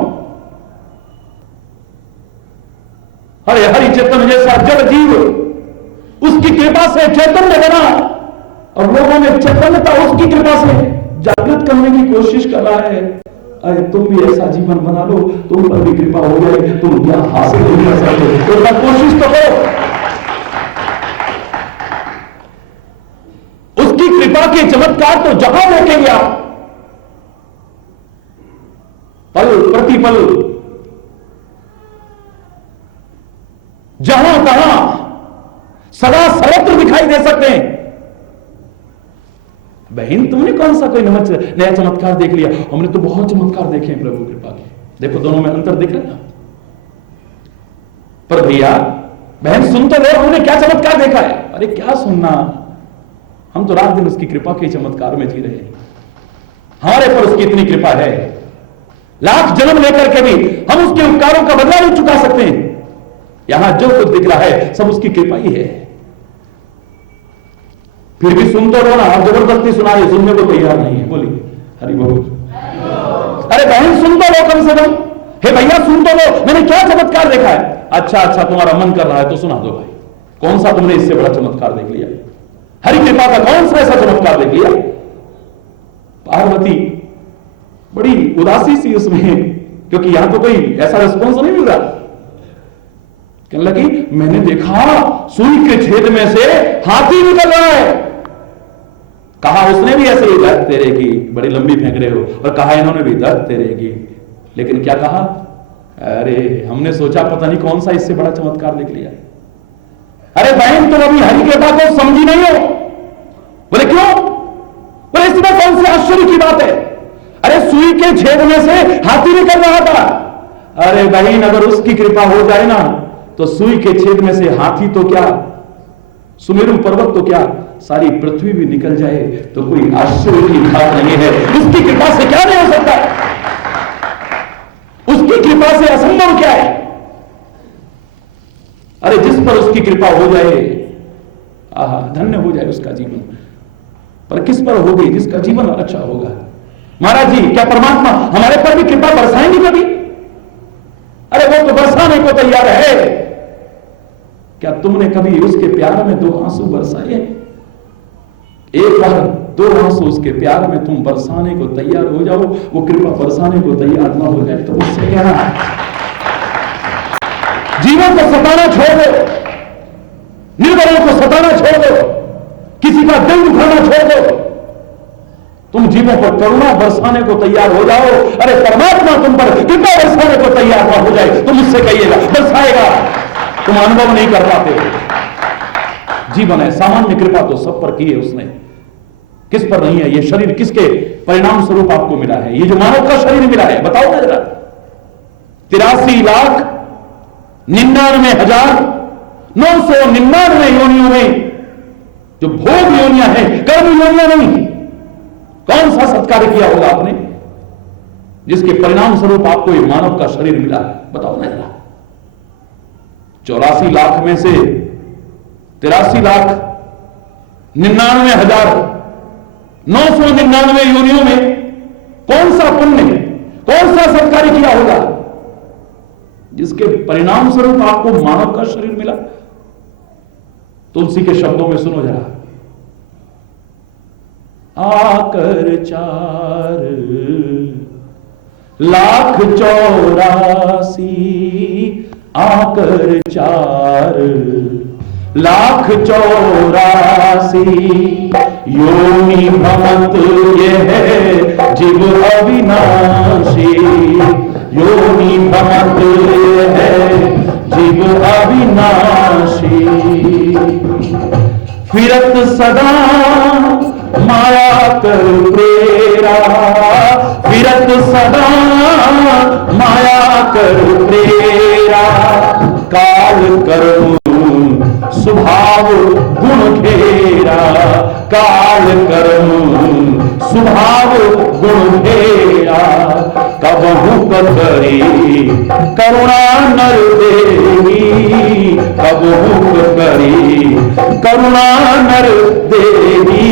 अरे हरि चैतन्य जैसा जड़ जीव उसकी कृपा से चैतन्य बना और लोगों में चैतन्यता उसकी कृपा से जागृत करने की कोशिश कर रहा है। अरे तुम भी ऐसा जीवन बना लो, तुम पर भी कृपा हो जाए। तुम क्या हासिल नहीं कर सकते तो कोशिश तो करो। उसकी कृपा के चमत्कार तो जहां देखेंगे आप, पल प्रतिपल, जहां तहां, सदा सर्वत्र दिखाई दे सकते हैं। बहन तुमने कौन सा कोई नया चमत्कार देख लिया? हमने तो बहुत चमत्कार देखे हैं प्रभु कृपा के। देखो दोनों में अंतर दिख रहा है। पर भैया बहन सुन तो लो, हमने क्या चमत्कार देखा है? अरे क्या सुनना, हम तो रात दिन उसकी कृपा के चमत्कार में जी रहे हैं। हमारे पर उसकी इतनी कृपा है, लाख जन्म लेकर के भी हम उसके उपकारों का बदला नहीं चुका सकते हैं। यहां जो कुछ दिख रहा है सब उसकी कृपा ही है। फिर भी सुन तो लो ना, आप जबरदस्ती सुना रहे, सुनने को तैयार नहीं है। बोलिए हरि बोल। अरे बहन सुन तो लो कम से कम। हे भैया सुन तो लो, मैंने क्या चमत्कार देखा है? अच्छा अच्छा तुम्हारा मन कर रहा है तो सुना दो भाई। कौन सा तुमने इससे बड़ा चमत्कार देख लिया? हरि कृपा का कौन सा ऐसा चमत्कार देख लिया? पार्वती बड़ी उदासी सी उसमें, क्योंकि यहां तो कोई ऐसा रिस्पॉन्स नहीं मिल रहा। कहने लगी मैंने देखा सुई के छेद में से हाथी निकल रहा है। कहा उसने भी ऐसे ही दर्द तेरे की, बड़ी लंबी फेंक रहे हो, और कहा इन्होंने भी दर्द तेरे की। लेकिन क्या कहा? अरे हमने सोचा पता नहीं कौन सा इससे बड़ा चमत्कार देख लिया। अरे बहन तुम अभी हरि कृपा को समझी नहीं हो। बोले क्यों? बोले इसमें कौन सी आश्चर्य की बात है? अरे सुई के छेद में से हाथी निकल रहा था। अरे बहन अगर उसकी कृपा हो जाए ना तो सुई के छेद में से हाथी तो क्या, सुमेरु पर्वत तो क्या, सारी पृथ्वी भी निकल जाए तो कोई आश्चर्य की बात नहीं है। उसकी कृपा से क्या नहीं हो सकता? उसकी कृपा से असंभव क्या है? अरे जिस पर उसकी कृपा हो जाए, आहा धन्य हो जाए उसका जीवन। पर किस पर होगी? जिसका जीवन अच्छा होगा। महाराज जी क्या परमात्मा हमारे पर भी कृपा बरसाएंगे कभी? अरे वो तो बरसाने को तैयार है। क्या तुमने कभी उसके प्यार में 2 आंसू बरसाए? एक बार दो आंसू उसके प्यार में तुम बरसाने को तैयार हो जाओ, वो कृपा बरसाने को तैयार ना हो जाए तो मुझसे कहना। जीवन को सताना छोड़ दो, निर्बलों को सताना छोड़ दो, किसी का दिल दुखाना छोड़ दो, तुम जीवों पर करुणा बरसाने को तैयार हो जाओ। अरे परमात्मा तुम पर कृपा बरसाने को तैयार ना हो जाए तो मुझसे कहिएगा, बरसाएगा। तुम अनुभव नहीं कर पाते हो। जीवन है, सामान्य कृपा तो सब पर की है उसने, किस पर नहीं है? ये शरीर किसके परिणाम स्वरूप आपको मिला है? ये जो मानव का शरीर मिला है, बताओ ना जरा। 83,99,999 योनियों में जो भोग योनियां हैं, कर्म योनियां नहीं, कौन सा सत्कार्य किया होगा आपने जिसके परिणाम स्वरूप आपको ये मानव का शरीर मिला है? बताओ ना जरा। 84 लाख में से 83,99,999 योनियों में कौन सा पुण्य, कौन सा सत्कार्य किया होगा जिसके परिणाम स्वरूप आपको मानव का शरीर मिला? तुलसी के शब्दों में सुनो जरा। आकर 4,84,00,000 आकर 4,84,00,000 योनि भ्रमत यह जीव अविनाशी, योनि भ्रमत है जीव अविनाशी। फिरत सदा माया कर प्रेरा, फिरत सदा माया कर प्रेरा। काल कर्म स्वभाव गुण घेरा, काल कर्म स्वभाव गुण घेरा। कबहु करी करुणा नर देवी, कबहु करी करुणा नर देवी।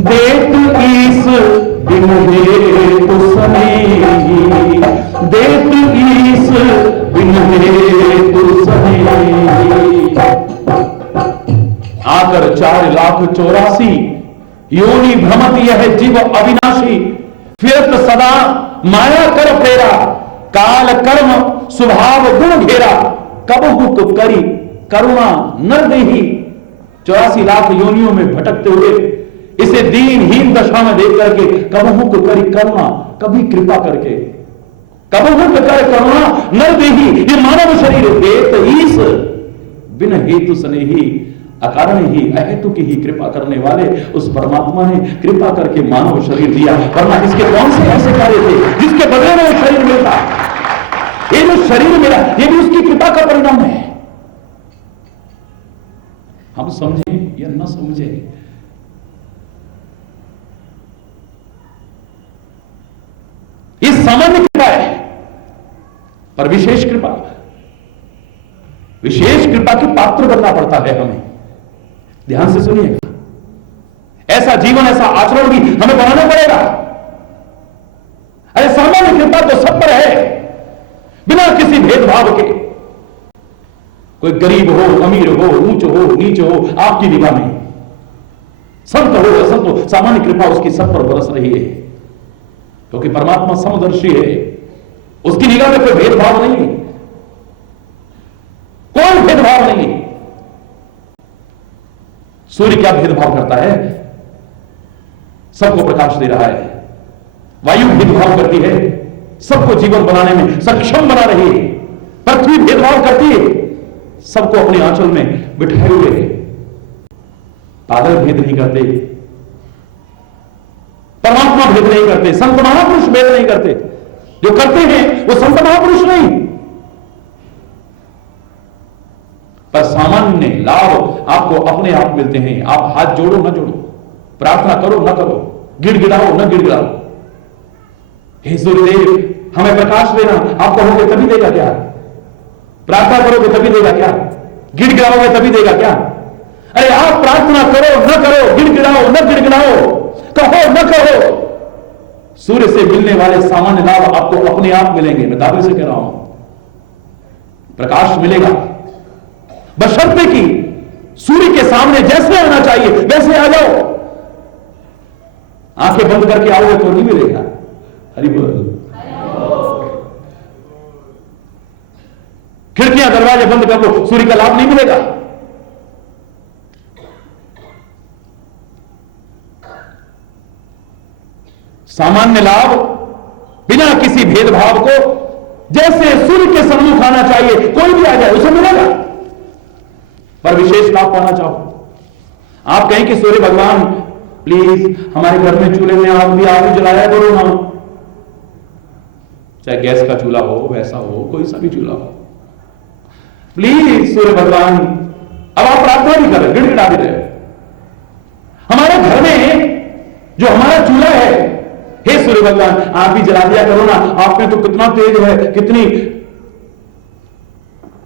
देत ईस बिनु हेतु सनेही, देत ईस बिनु हेतु सनेही। आकर 4,84,00,000 योनि भ्रमत यह जीव अविनाशी। फिरत सदा माया कर फेरा, काल कर्म स्वभाव गुण घेरा। कबहु करी करुणा नर देही। 84 लाख योनियों में भटकते हुए इसे दीनहीन दशा में देख करके कबहु करी करुणा, कभी कृपा करके, कबहु कर करुणा नर देही। ये मानव शरीर देत ईस बिन हेतु स्नेही, अकारण ही अहेतु की ही कृपा करने वाले उस परमात्मा ने कृपा करके मानव शरीर दिया। वरना इसके कौन से ऐसे कार्य थे जिसके बदले में वो शरीर मिलता? ये जो शरीर मिला ये भी उसकी कृपा का परिणाम है। हम समझे या न समझे, ये सामान्य कृपा है, पर विशेष कृपा, विशेष कृपा की पात्र बनना पड़ता है हमें। ध्यान से सुनिएगा, ऐसा जीवन ऐसा आचरण भी हमें बनाना पड़ेगा। अरे सामान्य कृपा तो सब पर है, बिना किसी भेदभाव के। कोई गरीब हो, अमीर हो, ऊंच हो, नीच हो, आपकी निगाह में संत हो असंत हो, सामान्य कृपा उसकी सब पर बरस रही है, क्योंकि परमात्मा समदर्शी है। उसकी निगाह में कोई भेदभाव नहीं, कोई भेदभाव नहीं। सूर्य क्या भेदभाव करता है? सबको प्रकाश दे रहा है। वायु भेदभाव करती है, सबको जीवन बनाने में सक्षम बना रही है। पृथ्वी भेदभाव करती है, सबको अपने आंचल में बिठाए हुए है। बादल भेद नहीं करते, परमात्मा भेद नहीं करते, संत महापुरुष भेद नहीं करते। जो करते हैं वो संत महापुरुष नहीं। पर सामान्य लाभ आपको अपने आप मिलते हैं। आप हाथ जोड़ो न जोड़ो, प्रार्थना करो न करो, गिड़गिड़ाओ न गिड़गिड़ाओ, हे सूर्यदेव हमें प्रकाश देना, आप कहोगे तभी देगा क्या? प्रार्थना करोगे तभी देगा क्या? गिड़गिड़ाओगे तभी देगा क्या? अरे आप प्रार्थना करो न करो, गिड़गिड़ाओ न गिड़गिड़ाओ, कहो न कहो, सूर्य से मिलने वाले सामान्य लाभ आपको अपने आप मिलेंगे। मैं दावे से कह रहा हूं, प्रकाश मिलेगा, बशर्ते कि सूर्य के सामने जैसे आना चाहिए वैसे आ जाओ। आंखें बंद करके आओगे तो नहीं मिलेगा। हरि बोल। खिड़कियां दरवाजे बंद कर लो, सूर्य का लाभ नहीं मिलेगा। सामान्य लाभ बिना किसी भेदभाव को, जैसे सूर्य के सम्मुख आना चाहिए, कोई भी आ जाए उसे मिलेगा। पर विशेष लाभ पाना चाहो, आप कहें कि सूर्य भगवान प्लीज हमारे घर में चूल्हे में आग भी जलाया करो ना, चाहे गैस का चूल्हा हो, वैसा हो, कोई सा भी चूल्हा हो, प्लीज सूर्य भगवान। अब आप प्रार्थना भी कर रहे, गिड़गिड़ा भी रहे, हमारे घर में जो हमारा चूल्हा है, हे सूर्य भगवान आप भी जला दिया करो ना, आप में तो कितना तेज है, कितनी।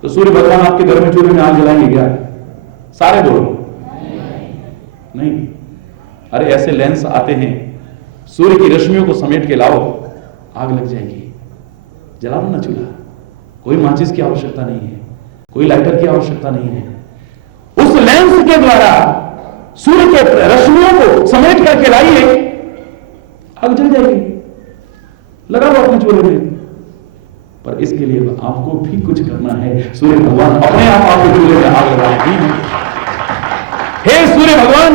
तो सूर्य भगवान आपके घर में चूल्हे में आग जलाएंगे क्या? सारे बोलो नहीं। अरे ऐसे लेंस आते हैं, सूर्य की रश्मियों को समेट के लाओ, आग लग जाएगी। जला लो ना चूल्हा, कोई माचिस की आवश्यकता नहीं है, कोई लाइटर की आवश्यकता नहीं है। उस लेंस के द्वारा सूर्य के रश्मियों को समेट करके लाइए, आग जल जाएगी। लगा लो अपने चूल्हे में। पर इसके लिए आपको भी कुछ करना है। सूर्य भगवान अपने आप आपके चूल्हे में आग लगाएंगे। हे सूर्य भगवान,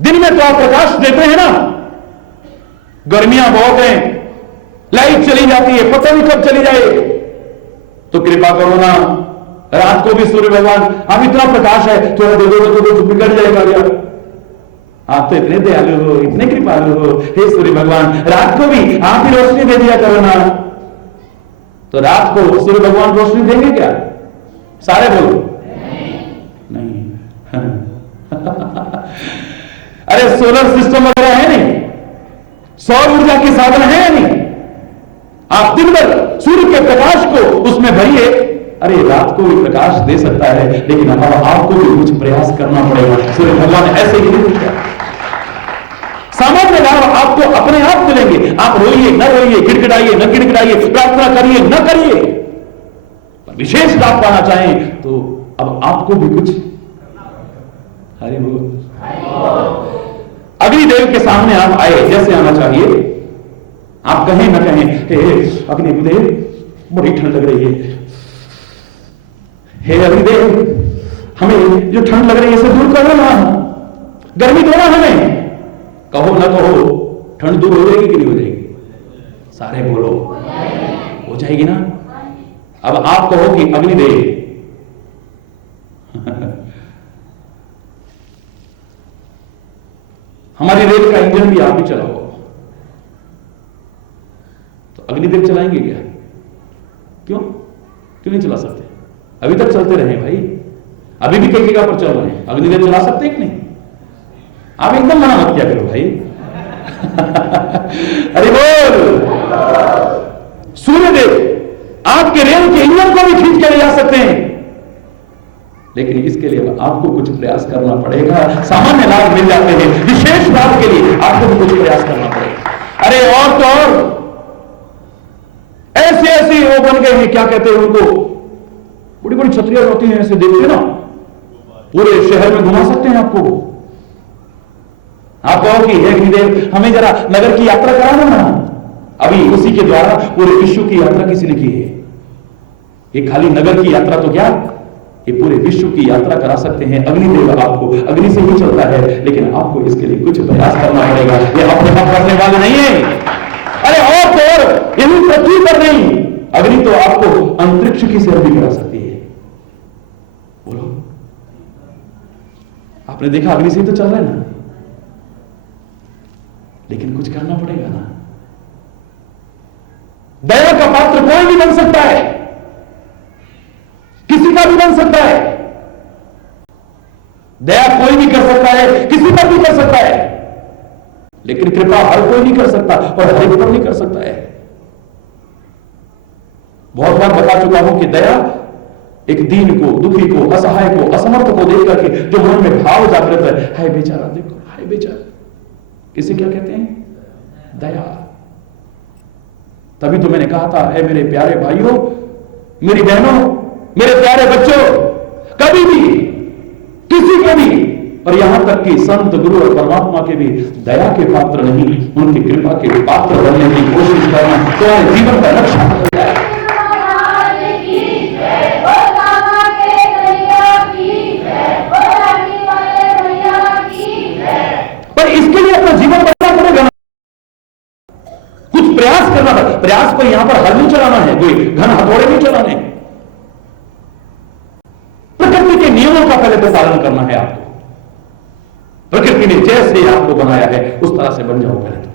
दिन में तो आप प्रकाश देते हैं ना, गर्मियां बहुत हैं, लाइट चली जाती है, पता नहीं कब चली जाए, तो कृपा करो ना, रात को भी सूर्य भगवान आप इतना प्रकाश है, थोड़ा दे दो तो कुछ बिगड़ जाएगा क्या? आप तो इतने दयालु हो, इतने कृपालु हो, हे सूर्य भगवान रात को भी आप ही रोशनी दे दिया करो ना। तो रात को सूर्य भगवान रोशनी देंगे क्या? सारे बोलो नहीं। अरे सोलर सिस्टम वगैरह है नहीं, सौर ऊर्जा के साधन है या नहीं? आप दिन भर सूर्य के प्रकाश को उसमें भरिए। अरे रात को भी प्रकाश दे सकता है, लेकिन अब आपको भी कुछ प्रयास करना पड़ेगा। सूर्य भगवान ऐसे ही नहीं क्या? सामान्य लाभ आपको अपने आप मिलेंगे। आप रोइए न रोइए, गिड़गिड़ाइए न गिड़गिड़ाइए, प्रार्थना करिए न करिए, पर विशेष लाभ पाना चाहें तो अब आपको भी कुछ। हरि बोल। अग्निदेव के सामने आप आए, जैसे आना चाहिए। आप कहें न कहें, हे अग्निदेव बड़ी ठंड लग रही है, हे अग्निदेव हमें जो ठंड लग रही है इसे दूर करो ना, गर्मी दो ना हमें। कहो ना कहो, ठंड दूर हो जाएगी कि नहीं हो जाएगी? सारे बोलो हो जाएगी ना। अब आप कहो कि अग्निदेव हमारी रेल का इंजन भी आप ही चलाओ, तो अग्निदेव चलाएंगे क्या? क्यों नहीं चला सकते? अभी तक चलते रहे भाई, अभी भी कई जगह पर चल रहे हैं, अग्निदेव चला सकते हैं कि नहीं? आप एकदम मना मत किया करो भाई। अरे बोल। सूर्यदेव आपके रेल के इंजन को भी खींच के ले जा सकते हैं, लेकिन इसके लिए आपको कुछ प्रयास करना पड़ेगा। सामान्य लाभ मिल जाते हैं, विशेष लाभ के लिए आपको भी कुछ प्रयास करना पड़ेगा। अरे और तो और ऐसे ऐसे वो बन गए हैं, क्या कहते हैं उनको, बड़ी बड़ी छतरियां होती हैं, ऐसे देखते ना, पूरे शहर में घुमा सकते हैं आपको। आप कहो कि हे अग्निदेव हमें जरा नगर की यात्रा करा दो ना। अभी उसी के द्वारा पूरे विश्व की यात्रा किसी ने की है। ये खाली नगर की यात्रा तो क्या, ये पूरे विश्व की यात्रा करा सकते हैं अग्निदेव। आपको अग्नि से ही चलता है, लेकिन आपको इसके लिए कुछ प्रयास करना पड़ेगा। ये अपने आप करने वाले नहीं है। अरे और तो और यही पृथ्वी पर नहीं, अग्नि तो आपको अंतरिक्ष की सेवा भी करा सकती है। बोलो, आपने देखा अग्नि से ही तो चल रहा है ना, लेकिन कुछ करना पड़ेगा ना। दया का पात्र कोई भी बन सकता है, किसी का भी बन सकता है। दया कोई भी कर सकता है, किसी पर भी कर सकता है, लेकिन कृपा हर कोई नहीं कर सकता और हर एक पर नहीं कर सकता है। बहुत बार बता चुका हूं कि दया एक दीन को, दुखी को, असहाय को, असमर्थ को देख करके जो मन में भाव जागृत है, हाय बेचारा, देखो हाय बेचारा, इसे क्या कहते हैं? दया। तभी तो मैंने कहा था, है मेरे प्यारे भाइयों, मेरी बहनों, मेरे प्यारे बच्चों, कभी भी किसी को भी और यहां तक कि संत गुरु और परमात्मा के भी दया के पात्र नहीं, उनकी कृपा के पात्र बनने की कोशिश करना तुम्हारे जीवन का लक्ष्य हो जाए। पर इसके लिए अपना जीवन बदलना पड़ेगा, कुछ प्रयास करना पड़ेगा। प्रयास को यहां पर हल नहीं चलाना है, कोई घन हथौड़े नहीं चलाने। प्रकृति के नियमों का पहले तो पालन करना है आपको। प्रकृति ने जैसे आपको बनाया है उस तरह से बन जाओ पहले तो।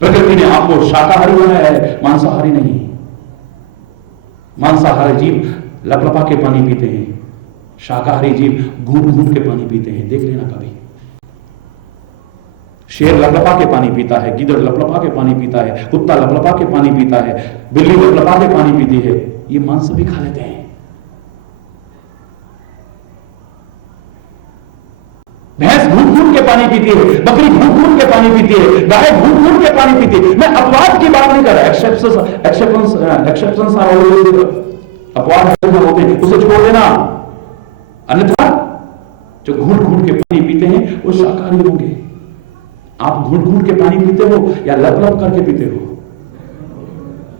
प्रकृति ने आपको शाकाहारी बनाया है, मांसाहारी नहीं। मांसाहारी जीव लपलपा के पानी पीते हैं, शाकाहारी जीव घूट घूट के पानी पीते हैं। देख लेना कभी, शेर लपलपा के पानी पीता है, गिदड़ लपलपा के पानी पीता है, कुत्ता लपलपा के पानी पीता है, बिल्ली लपलपा के पानी पीती है। ये मांस भी खा लेते हैं। भैंस घूट घूट के पानी पीती है, बकरी घूट घूट के पानी पीती है, गाय घूट घूट के पानी पीती है। मैं अपवाद की बात नहीं कर रहा, एक्सेप्शंस आर ऑलवेज, अपवाद होते हैं, उसे छोड़ देना। अन्यथा जो घूट घूट के पानी पीते हैं वो शाकाहारी होंगे। आप घूट घूट के पानी पीते हो या लप लप करके पीते हो?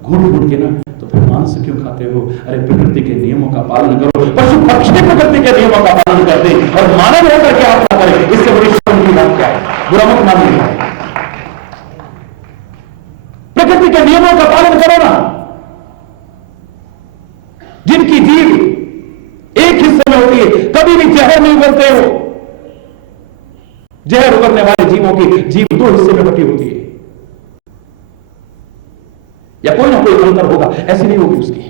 घूट घूट के ना, तो फिर मांस क्यों खाते हो? अरे प्रकृति के नियमों का पालन करो। पशु पक्षी प्रकृति के नियमों का पालन करते और मानव होकर के आप क्या करें? इससे बड़ी शर्म की बात क्या है? बुरा मत मानिए, प्रकृति के नियमों का पालन करो ना। जिनकी जीव एक हिस्से में होती है, कभी भी जहर नहीं उगलते हो। जहर उगलने वाले जीवों की जीव दो हिस्से में बटी होती है, या कोई ना कोई अंतर होगा, ऐसी नहीं होगी उसकी।